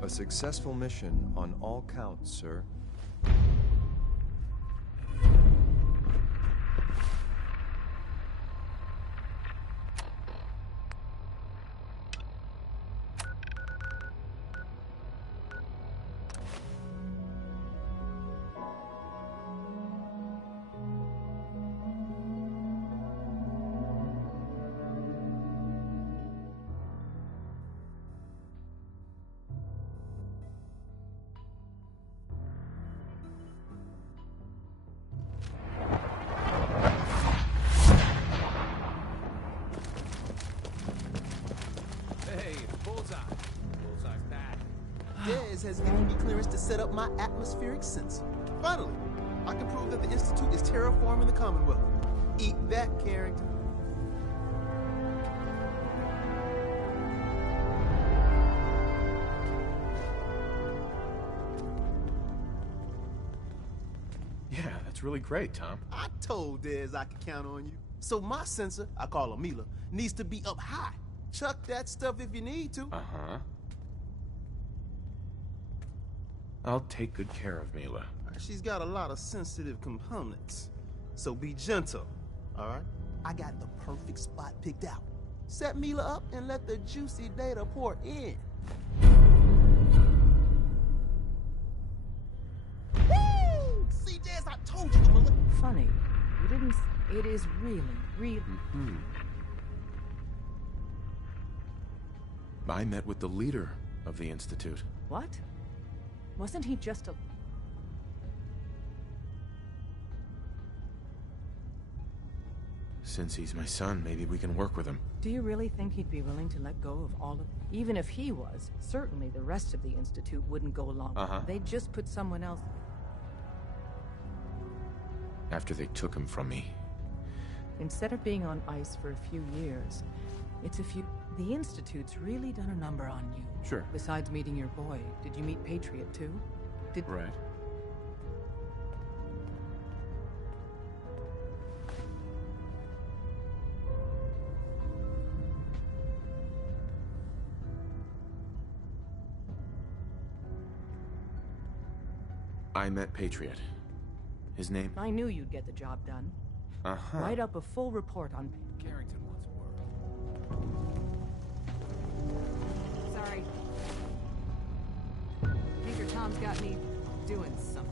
A successful mission on all counts, sir. Dez has given me clearance to set up my atmospheric sensor. Finally, I can prove that the Institute is terraforming the Commonwealth. Eat that, Carrington. Yeah, that's really great, Tom. I told Dez I could count on you. So my sensor, I call her Mila, needs to be up high. Chuck that stuff if you need to. Uh-huh. I'll take good care of Mila. She's got a lot of sensitive components. So be gentle, all right? I got the perfect spot picked out. Set Mila up and let the juicy data pour in. Woo! See, Dez, I told you, Mila. Funny. You didn't... It is really... I met with the leader of the Institute. What? Wasn't he just a... Since he's my son, maybe we can work with him. Do you really think he'd be willing to let go of all of... Even if he was, certainly the rest of the Institute wouldn't go along. They'd just put someone else... After they took him from me. Instead of being on ice for a few years, it's a few... The Institute's really done a number on you. Sure. Besides meeting your boy, did you meet Patriot too? Right. I met Patriot. His name... I knew you'd get the job done. Write up a full report on... Carrington wants work. Sorry. Major Tom's got me doing something.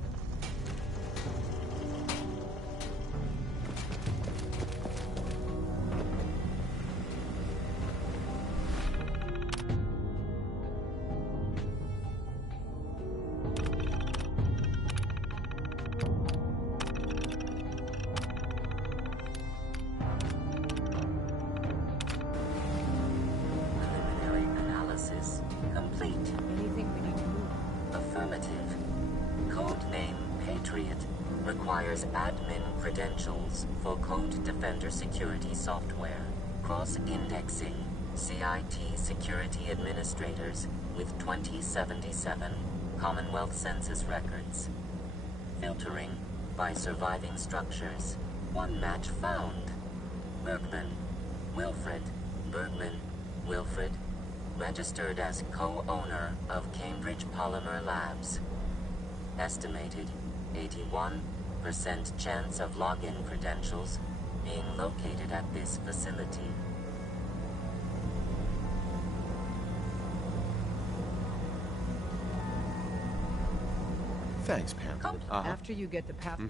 Admin credentials for Code Defender security software. Cross-indexing CIT security administrators with 2077 Commonwealth Census records. Filtering by surviving structures. One match found. Bergman. Wilfred. Bergman. Wilfred. Registered as co-owner of Cambridge Polymer Labs. Estimated 81% chance of login credentials being located at this facility. Thanks, Pam. After you get the path...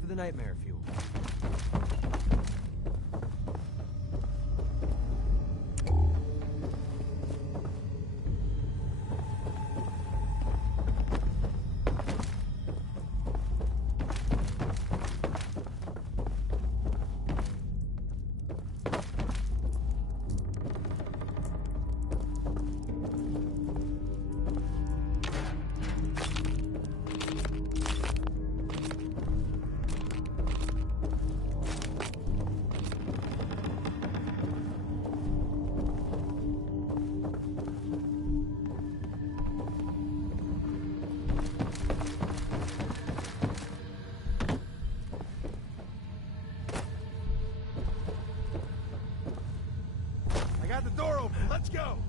For the nightmare fuel. Let's go!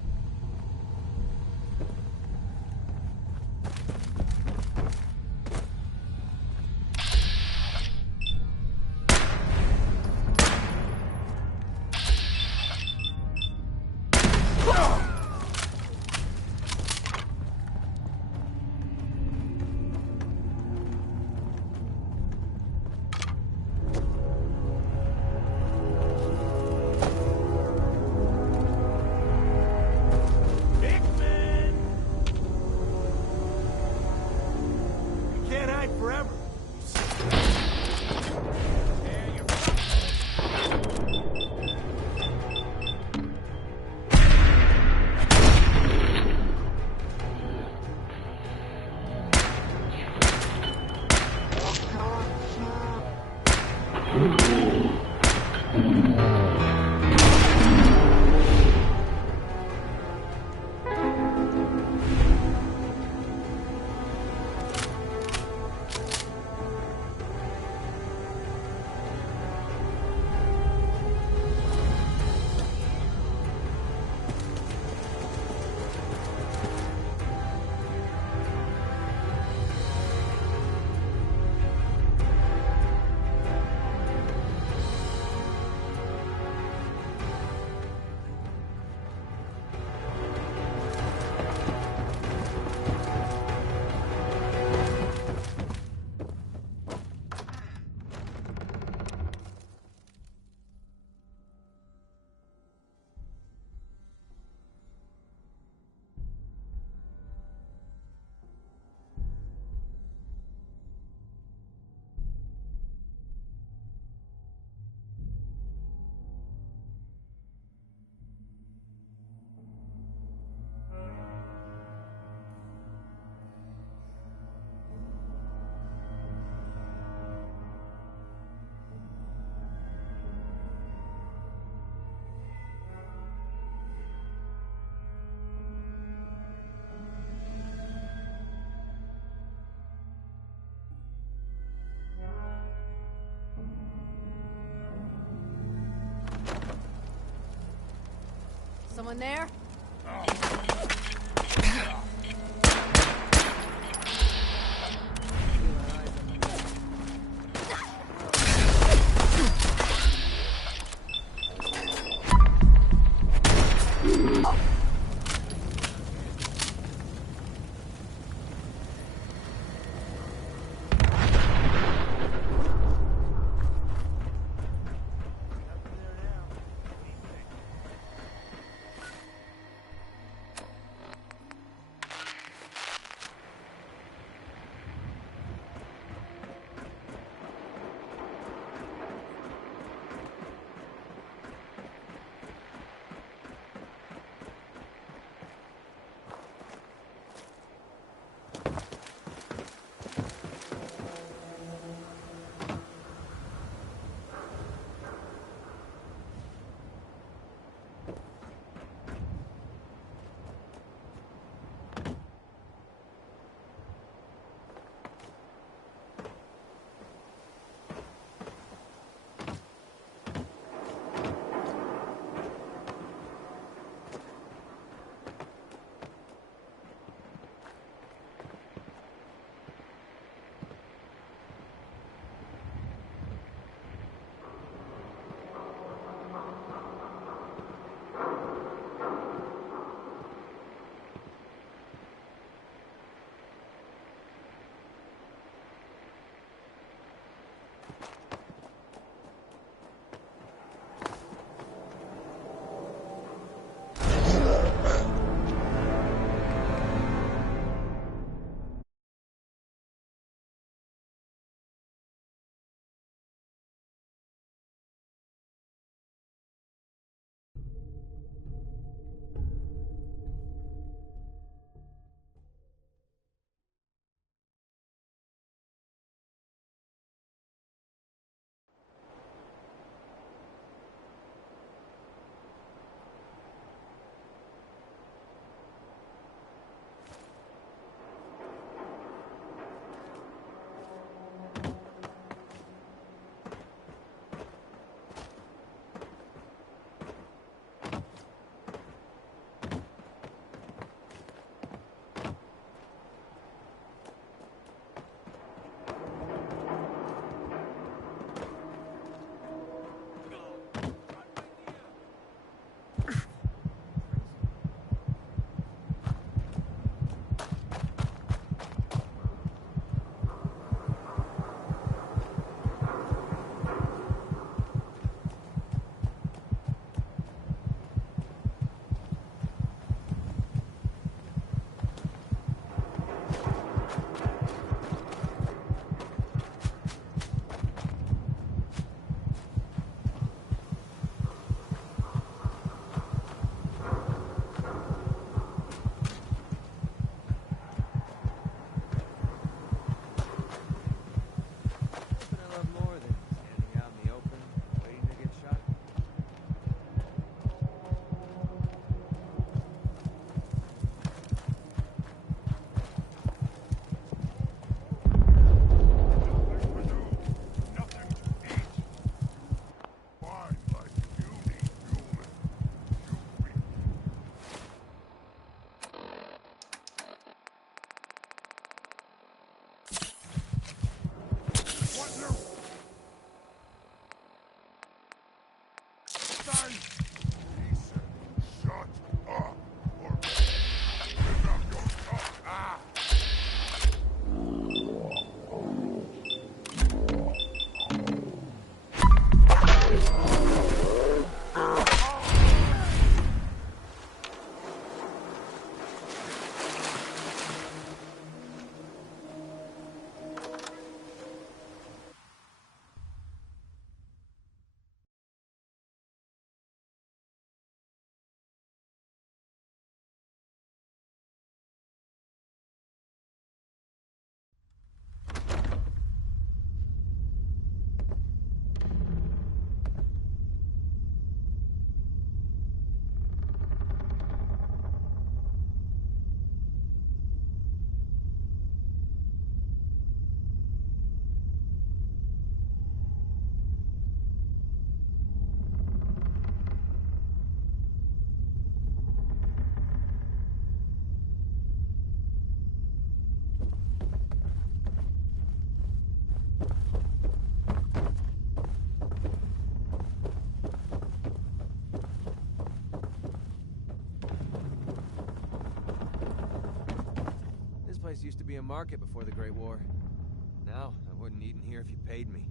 Someone there? a market before the Great War. Now, I wouldn't eat in here if you paid me.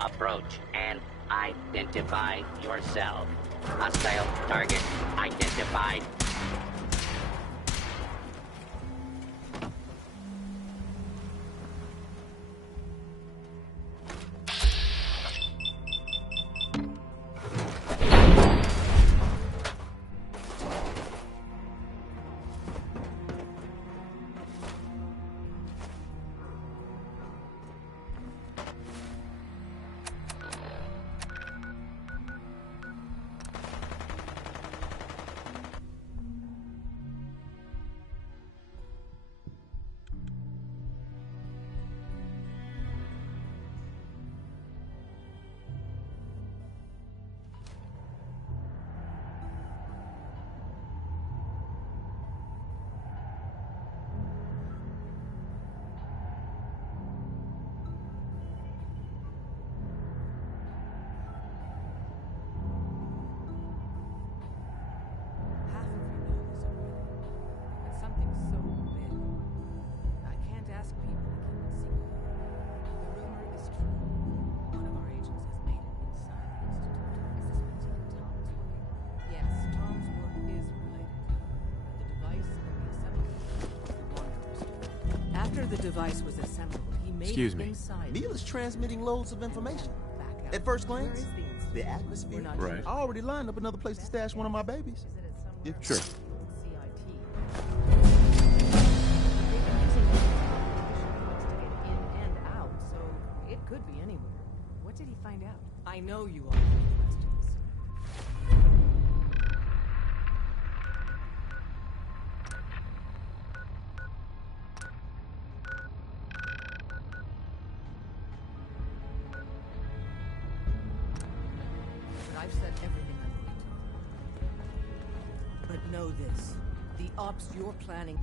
Approach and identify yourself. Hostile target identified. The device was assembled. He made Excuse it me. inside. Neela's transmitting loads of information. At first glance, the atmosphere. Right. I already lined up another place to stash one of my babies. Sure. It could be anywhere. What did he find out? I know you all have questions. But I've said everything I'm going to. But know this. The ops you're planning...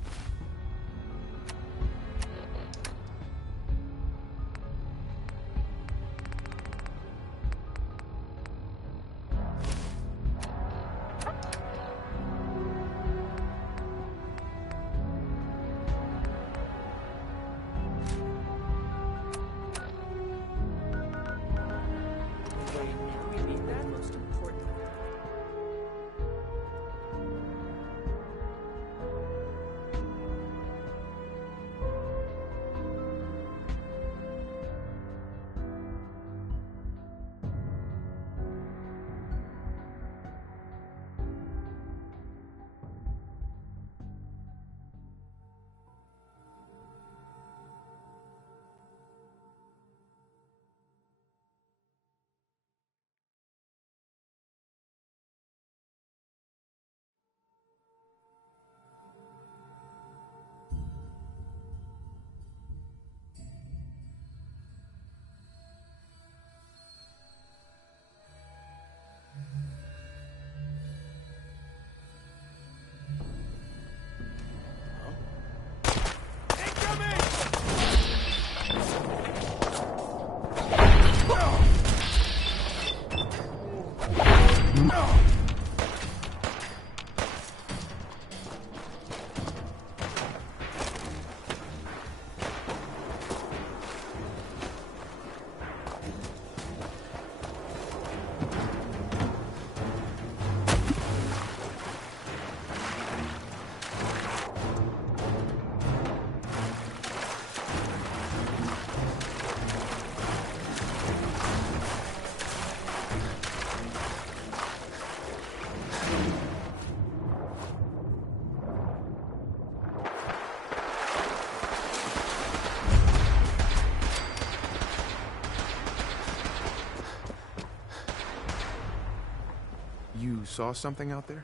You saw something out there?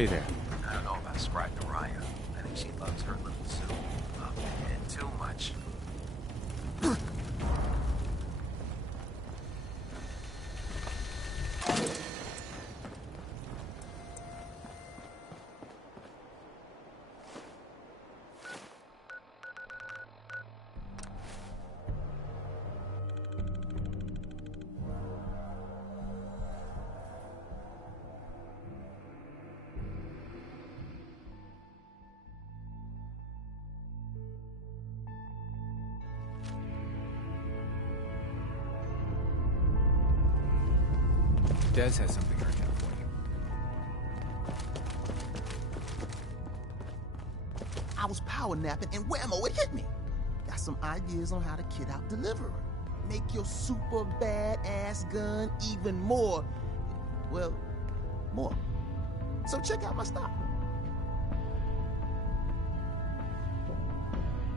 Hey there. I don't know about Sprite Mariah. I think she loves her little soup. And too much. Des has something urgent for you. I was power napping and whammo, it hit me. Got some ideas on how to kit out Deliverer. Make your super badass gun even more, well, more. So check out my stock.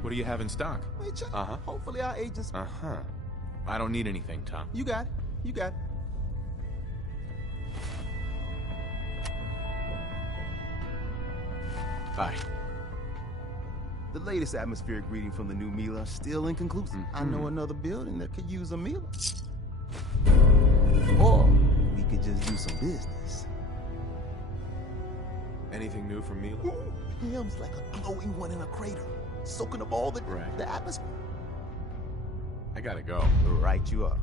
What do you have in stock? Wait, check. Hopefully our agents... I don't need anything, Tom. You got it. You got it. Bye. The latest atmospheric reading from the new Mila still inconclusive. I know another building that could use a Mila. Or we could just do some business. Anything new from Mila? Him's like a glowing one in a crater, soaking up all the atmosphere. I gotta go. Right you are.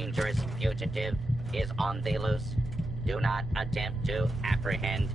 dangerous fugitive is on the loose. Do not attempt to apprehend.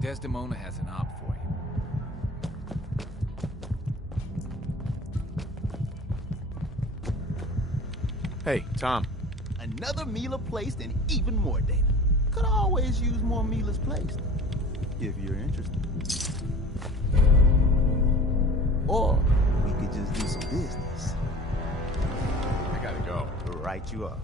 Desdemona has an op for you. Hey, Tom. Another Mila placed and even more data. Could always use more Milas placed, if you're interested. Or we could just do some business. I gotta go. Right you up.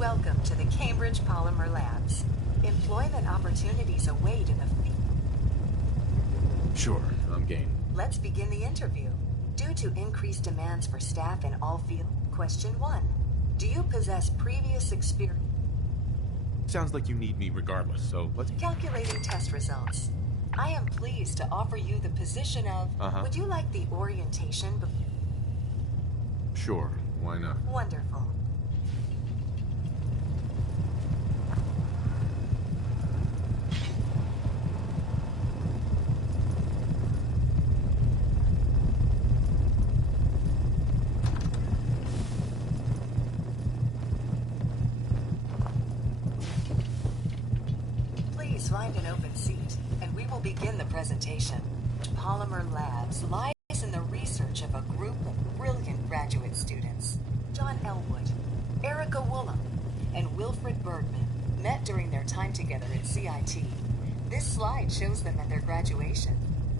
Welcome to the Cambridge Polymer Labs. Employment opportunities await in the field. Sure, I'm game. Let's begin the interview. Due to increased demands for staff in all fields, question 1. Do you possess previous experience? Sounds like you need me regardless, so let's... Calculating test results. I am pleased to offer you the position of... Would you like the orientation? Sure, why not? Wonderful. Find an open seat, and we will begin the presentation. Polymer Labs lies in the research of a group of brilliant graduate students. John Elwood, Erica Woolham, and Wilfred Bergman met during their time together at CIT. This slide shows them at their graduation.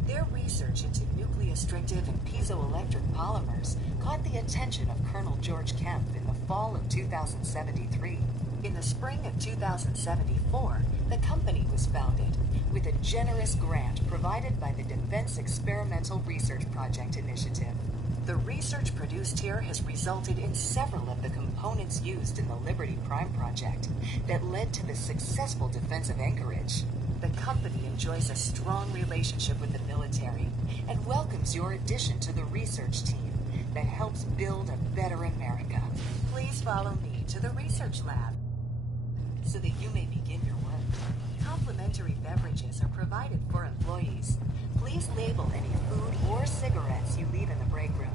Their research into nucleostrictive and piezoelectric polymers caught the attention of Colonel George Kemp in the fall of 2073. In the spring of 2074, the company was founded with a generous grant provided by the Defense Experimental Research Project Initiative. The research produced here has resulted in several of the components used in the Liberty Prime project that led to the successful defense of Anchorage. The company enjoys a strong relationship with the military and welcomes your addition to the research team that helps build a better America. Please follow me to the research lab so that you may begin your work. Complimentary beverages are provided for employees. Please label any food or cigarettes you leave in the break room.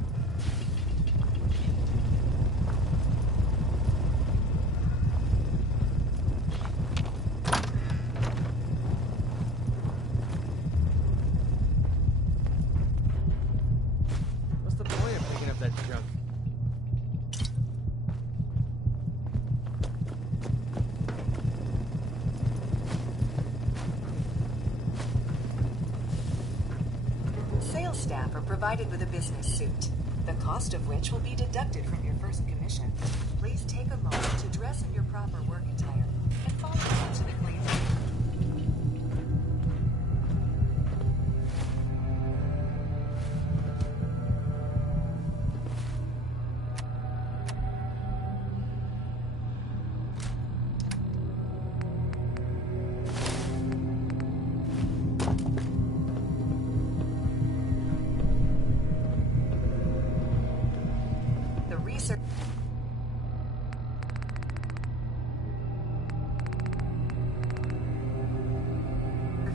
What's the point of picking up that junk? Sales staff are provided with a business suit, the cost of which will be deducted from your first commission. Please take a moment to dress in your proper work attire and follow me to the clean room.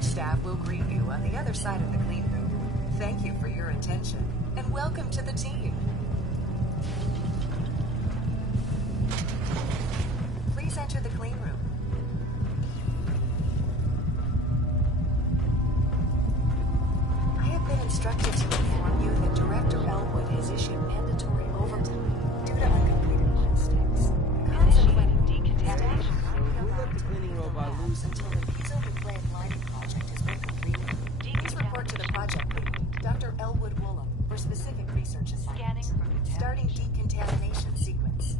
Staff will greet you on the other side of the clean room. Thank you for your attention, and welcome to the team. Please enter the clean room. I have been instructed to inform you that Director Elwood has issued mandatory overtime due to uncompleted milestones. Consequently, decontamination will not be allowed to leave the labs until the piezonucleic lining project has been completed. Please report to the project lead, Dr. Elwood Woolham, for specific research assignments. Starting decontamination sequence.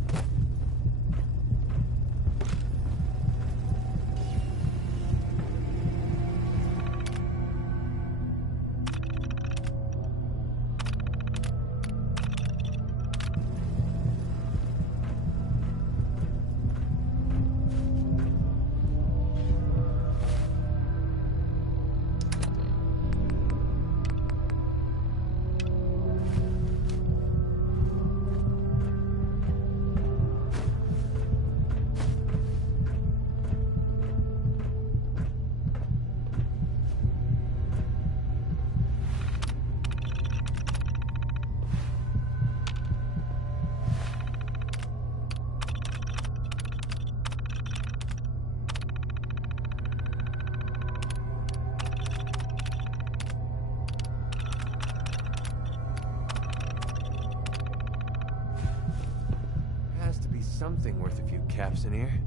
Something worth a few caps in here.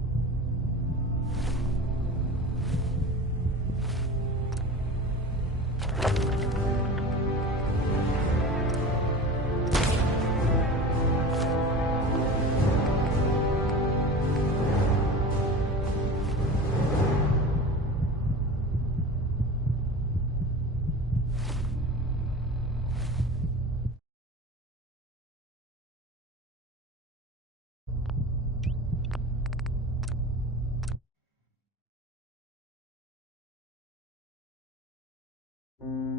you.